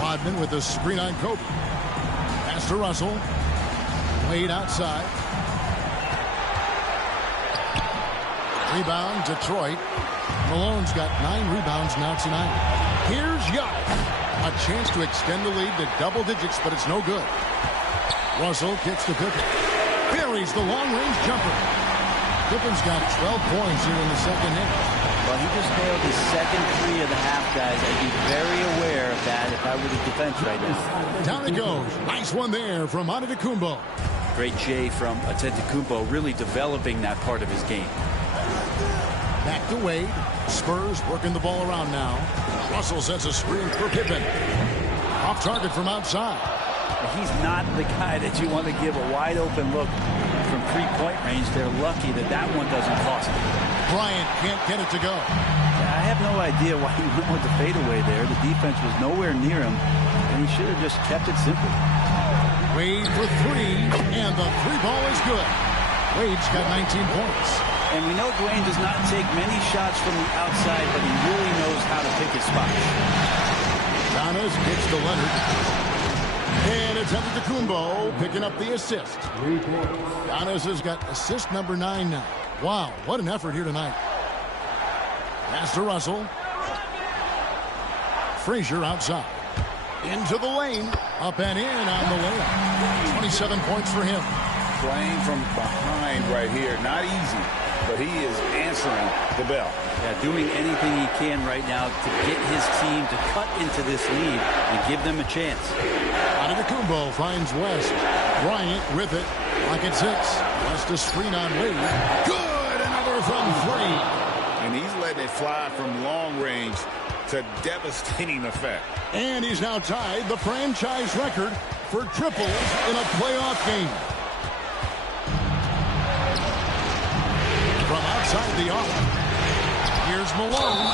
Rodman with the screen on Kobe. Pass to Russell. Wade outside. Rebound, Detroit. Malone's got 9 rebounds now tonight. Here's Giannis. A chance to extend the lead to double digits, but it's no good. Russell kicks to Pippen. Buries the long-range jumper. Pippen's got 12 points here in the second half. Well, he just nailed his second 3 of the half, guys. I'd be very aware of that if I were the defense right now. Down it goes. Nice one there from Antetokounmpo. Great J from Antetokounmpo, really developing that part of his game. Back to Wade. Spurs working the ball around now. Russell sets a screen for Pippen. Off target from outside. He's not the guy that you want to give a wide open look from 3-point range. They're lucky that that one doesn't cost them. Bryant can't get it to go. I have no idea why he went with the fadeaway there. The defense was nowhere near him, and he should have just kept it simple. Wade for 3, and the 3 ball is good. Wade's got 19 points. And we know Dwayne does not take many shots from the outside, but he really knows how to pick his spots. Giannis gets to Leonard. And it's Antetokounmpo picking up the assist. Giannis has got assist number 9 now. Wow, what an effort here tonight. Pass to Russell. Frazier outside. Into the lane. Up and in on the layup. 27 points for him. Playing from behind right here. Not easy, but he is answering the bell. Yeah, doing anything he can right now to get his team to cut into this lead and give them a chance. Antetokounmpo finds West. Bryant with it. Like it's 6. West a screen on Wade. Good! Another from 3. And he's letting it fly from long range to devastating effect. And he's now tied the franchise record for triples in a playoff game. From outside the arc. Here's Malone.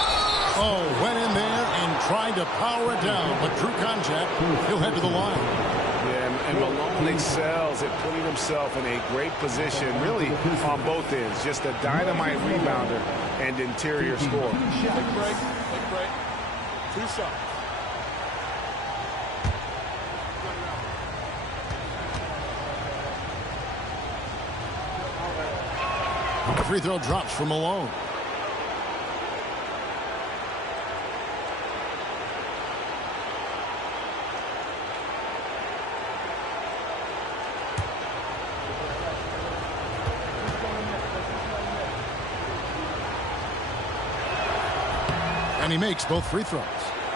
Oh, went in there and tried to power it down, but true contact. He'll head to the line. Yeah, and Malone excels at putting himself in a great position, really on both ends. Just a dynamite rebounder and interior scorer. Take a break. Take a break. 2 shots. Free throw drops for Malone. And he makes both free throws.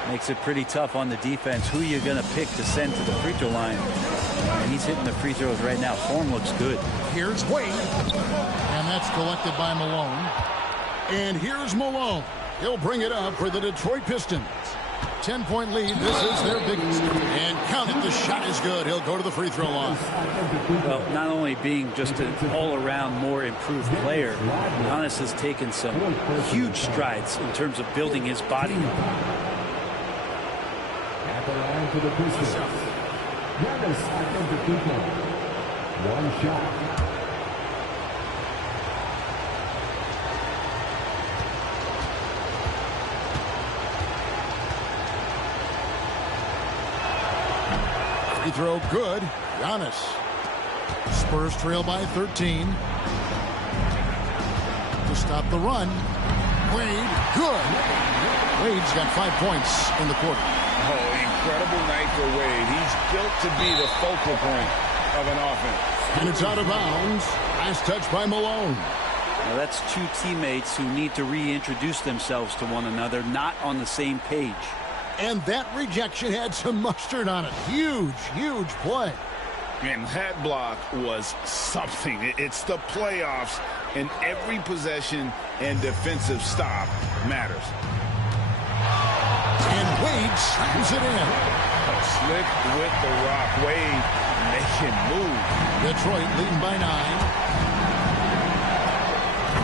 Makes it pretty tough on the defense. Who you're going to pick to send to the free throw line. And he's hitting the free throws right now. Form looks good. Here's Wade. And that's collected by Malone. And here's Malone. He'll bring it up for the Detroit Pistons. 10-point lead. This is their biggest. And count it. The shot is good. He'll go to the free throw line. Well, not only being just an all-around more improved player, Giannis has taken some huge strides in terms of building his body. At the line to the Pistons. Giannis Antetokounmpo. 1 shot. Free throw good. Giannis. Spurs trail by 13. To stop the run. Wade. Good. Wade's got 5 points in the quarter. Oh, incredible night for Wade. He's built to be the focal point of an offense. And it's out of bounds. Last touch by Malone. Now that's 2 teammates who need to reintroduce themselves to one another, not on the same page. And that rejection had some mustard on it. Huge, huge play. And that block was something. It's the playoffs, and every possession and defensive stop matters. And Wade slams it in. Slick with the rock. Wade making move. Detroit leading by 9.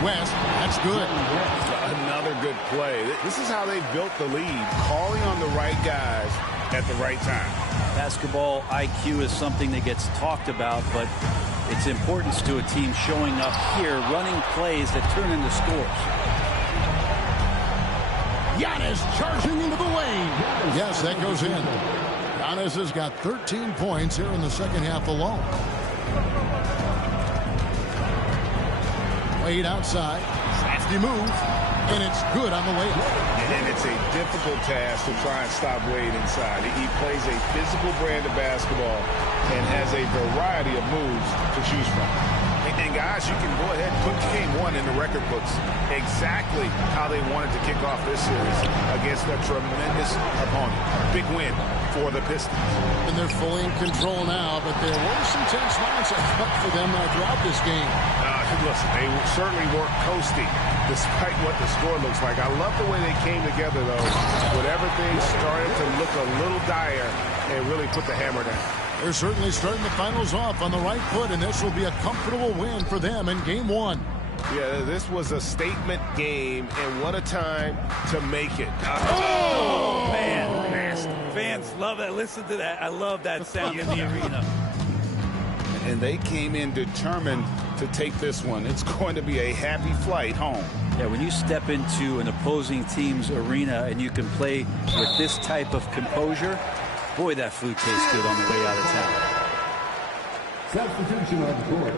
West, that's good. Another good play. This is how they built the lead, calling on the right guys at the right time. Basketball IQ is something that gets talked about, but its importance to a team showing up here, running plays that turn into scores. Giannis charging into the lane. Yes, that goes in. Giannis has got 13 points here in the second half alone. Wade outside. lefty move, and it's good on the way up. And it's a difficult task to try and stop Wade inside. He plays a physical brand of basketball and has a variety of moves to choose from. And guys, you can go ahead and put game one in the record books exactly how they wanted to kick off this series against a tremendous opponent. Big win for the Pistons. And they're fully in control now, but there were some tense moments for them throughout this game. Listen, they certainly weren't coasting despite what the score looks like. I love the way they came together, though, when everything started to look a little dire and really put the hammer down. They're certainly starting the finals off on the right foot, and this will be a comfortable win for them in game one. Yeah, this was a statement game, and what a time to make it. Oh, man. Fans love that. Listen to that. I love that sound in the arena. And they came in determined to take this one. It's going to be a happy flight home. Yeah, when you step into an opposing team's arena and you can play with this type of composure, boy, that food tastes good on the way out of town. Substitution on the court.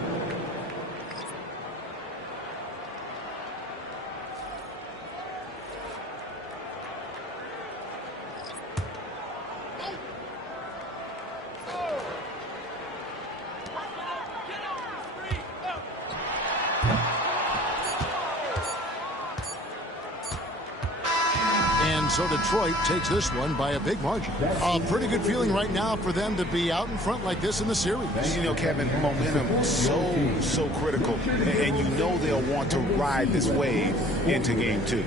So Detroit takes this one by a big margin. A pretty good feeling right now for them to be out in front like this in the series. You know, Kevin, momentum so critical. And you know they'll want to ride this wave into game two.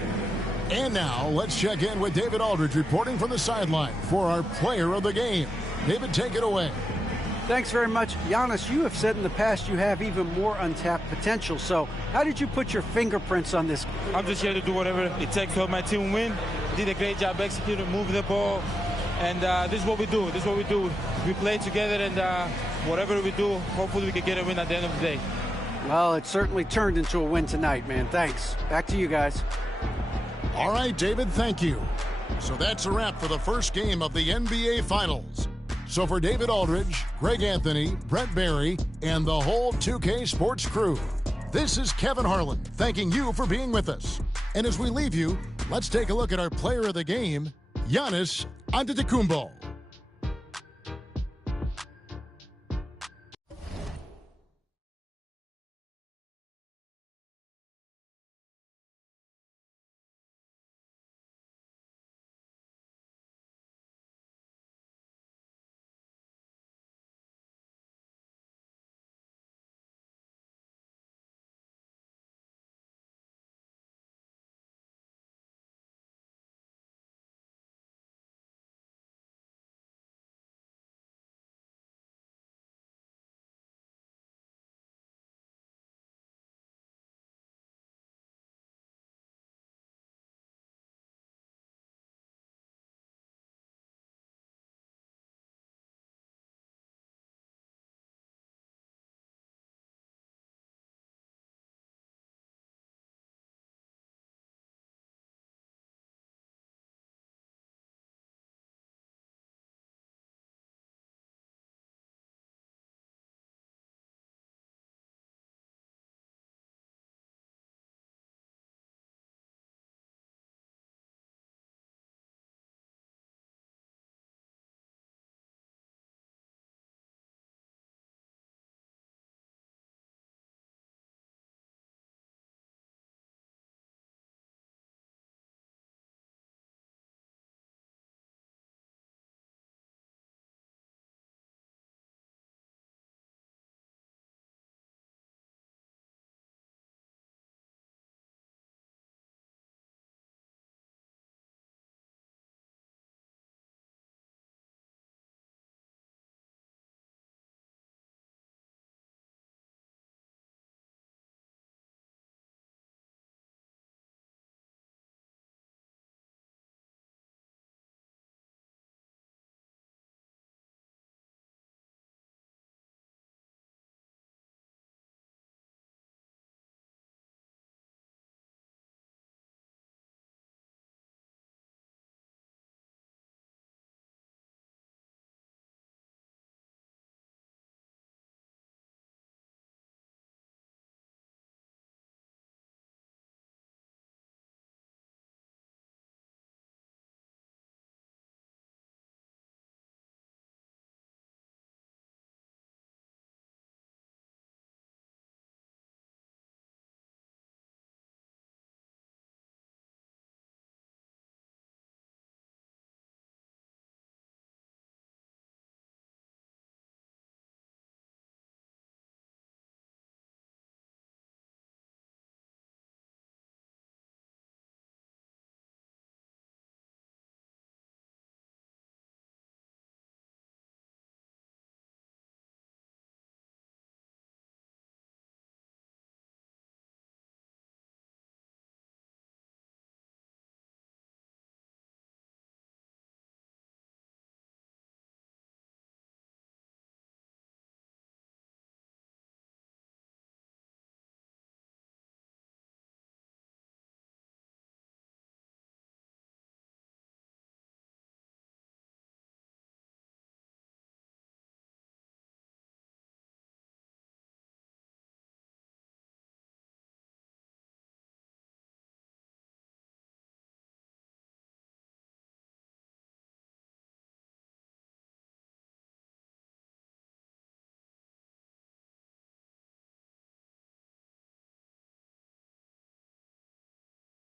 And now let's check in with David Aldridge reporting from the sideline for our player of the game. David, take it away. Thanks very much. Giannis, you have said in the past you have even more untapped potential. So how did you put your fingerprints on this? I'm just here to do whatever it takes to help my team win. Did a great job executing, moving the ball. And this is what we do. This is what we do. We play together, and whatever we do, hopefully we can get a win at the end of the day. Well, it certainly turned into a win tonight, man. Thanks. Back to you guys. All right, David, thank you. So that's a wrap for the first game of the NBA Finals. So for David Aldridge, Greg Anthony, Brent Barry, and the whole 2K Sports crew, this is Kevin Harlan thanking you for being with us. And as we leave you, let's take a look at our player of the game, Giannis Antetokounmpo.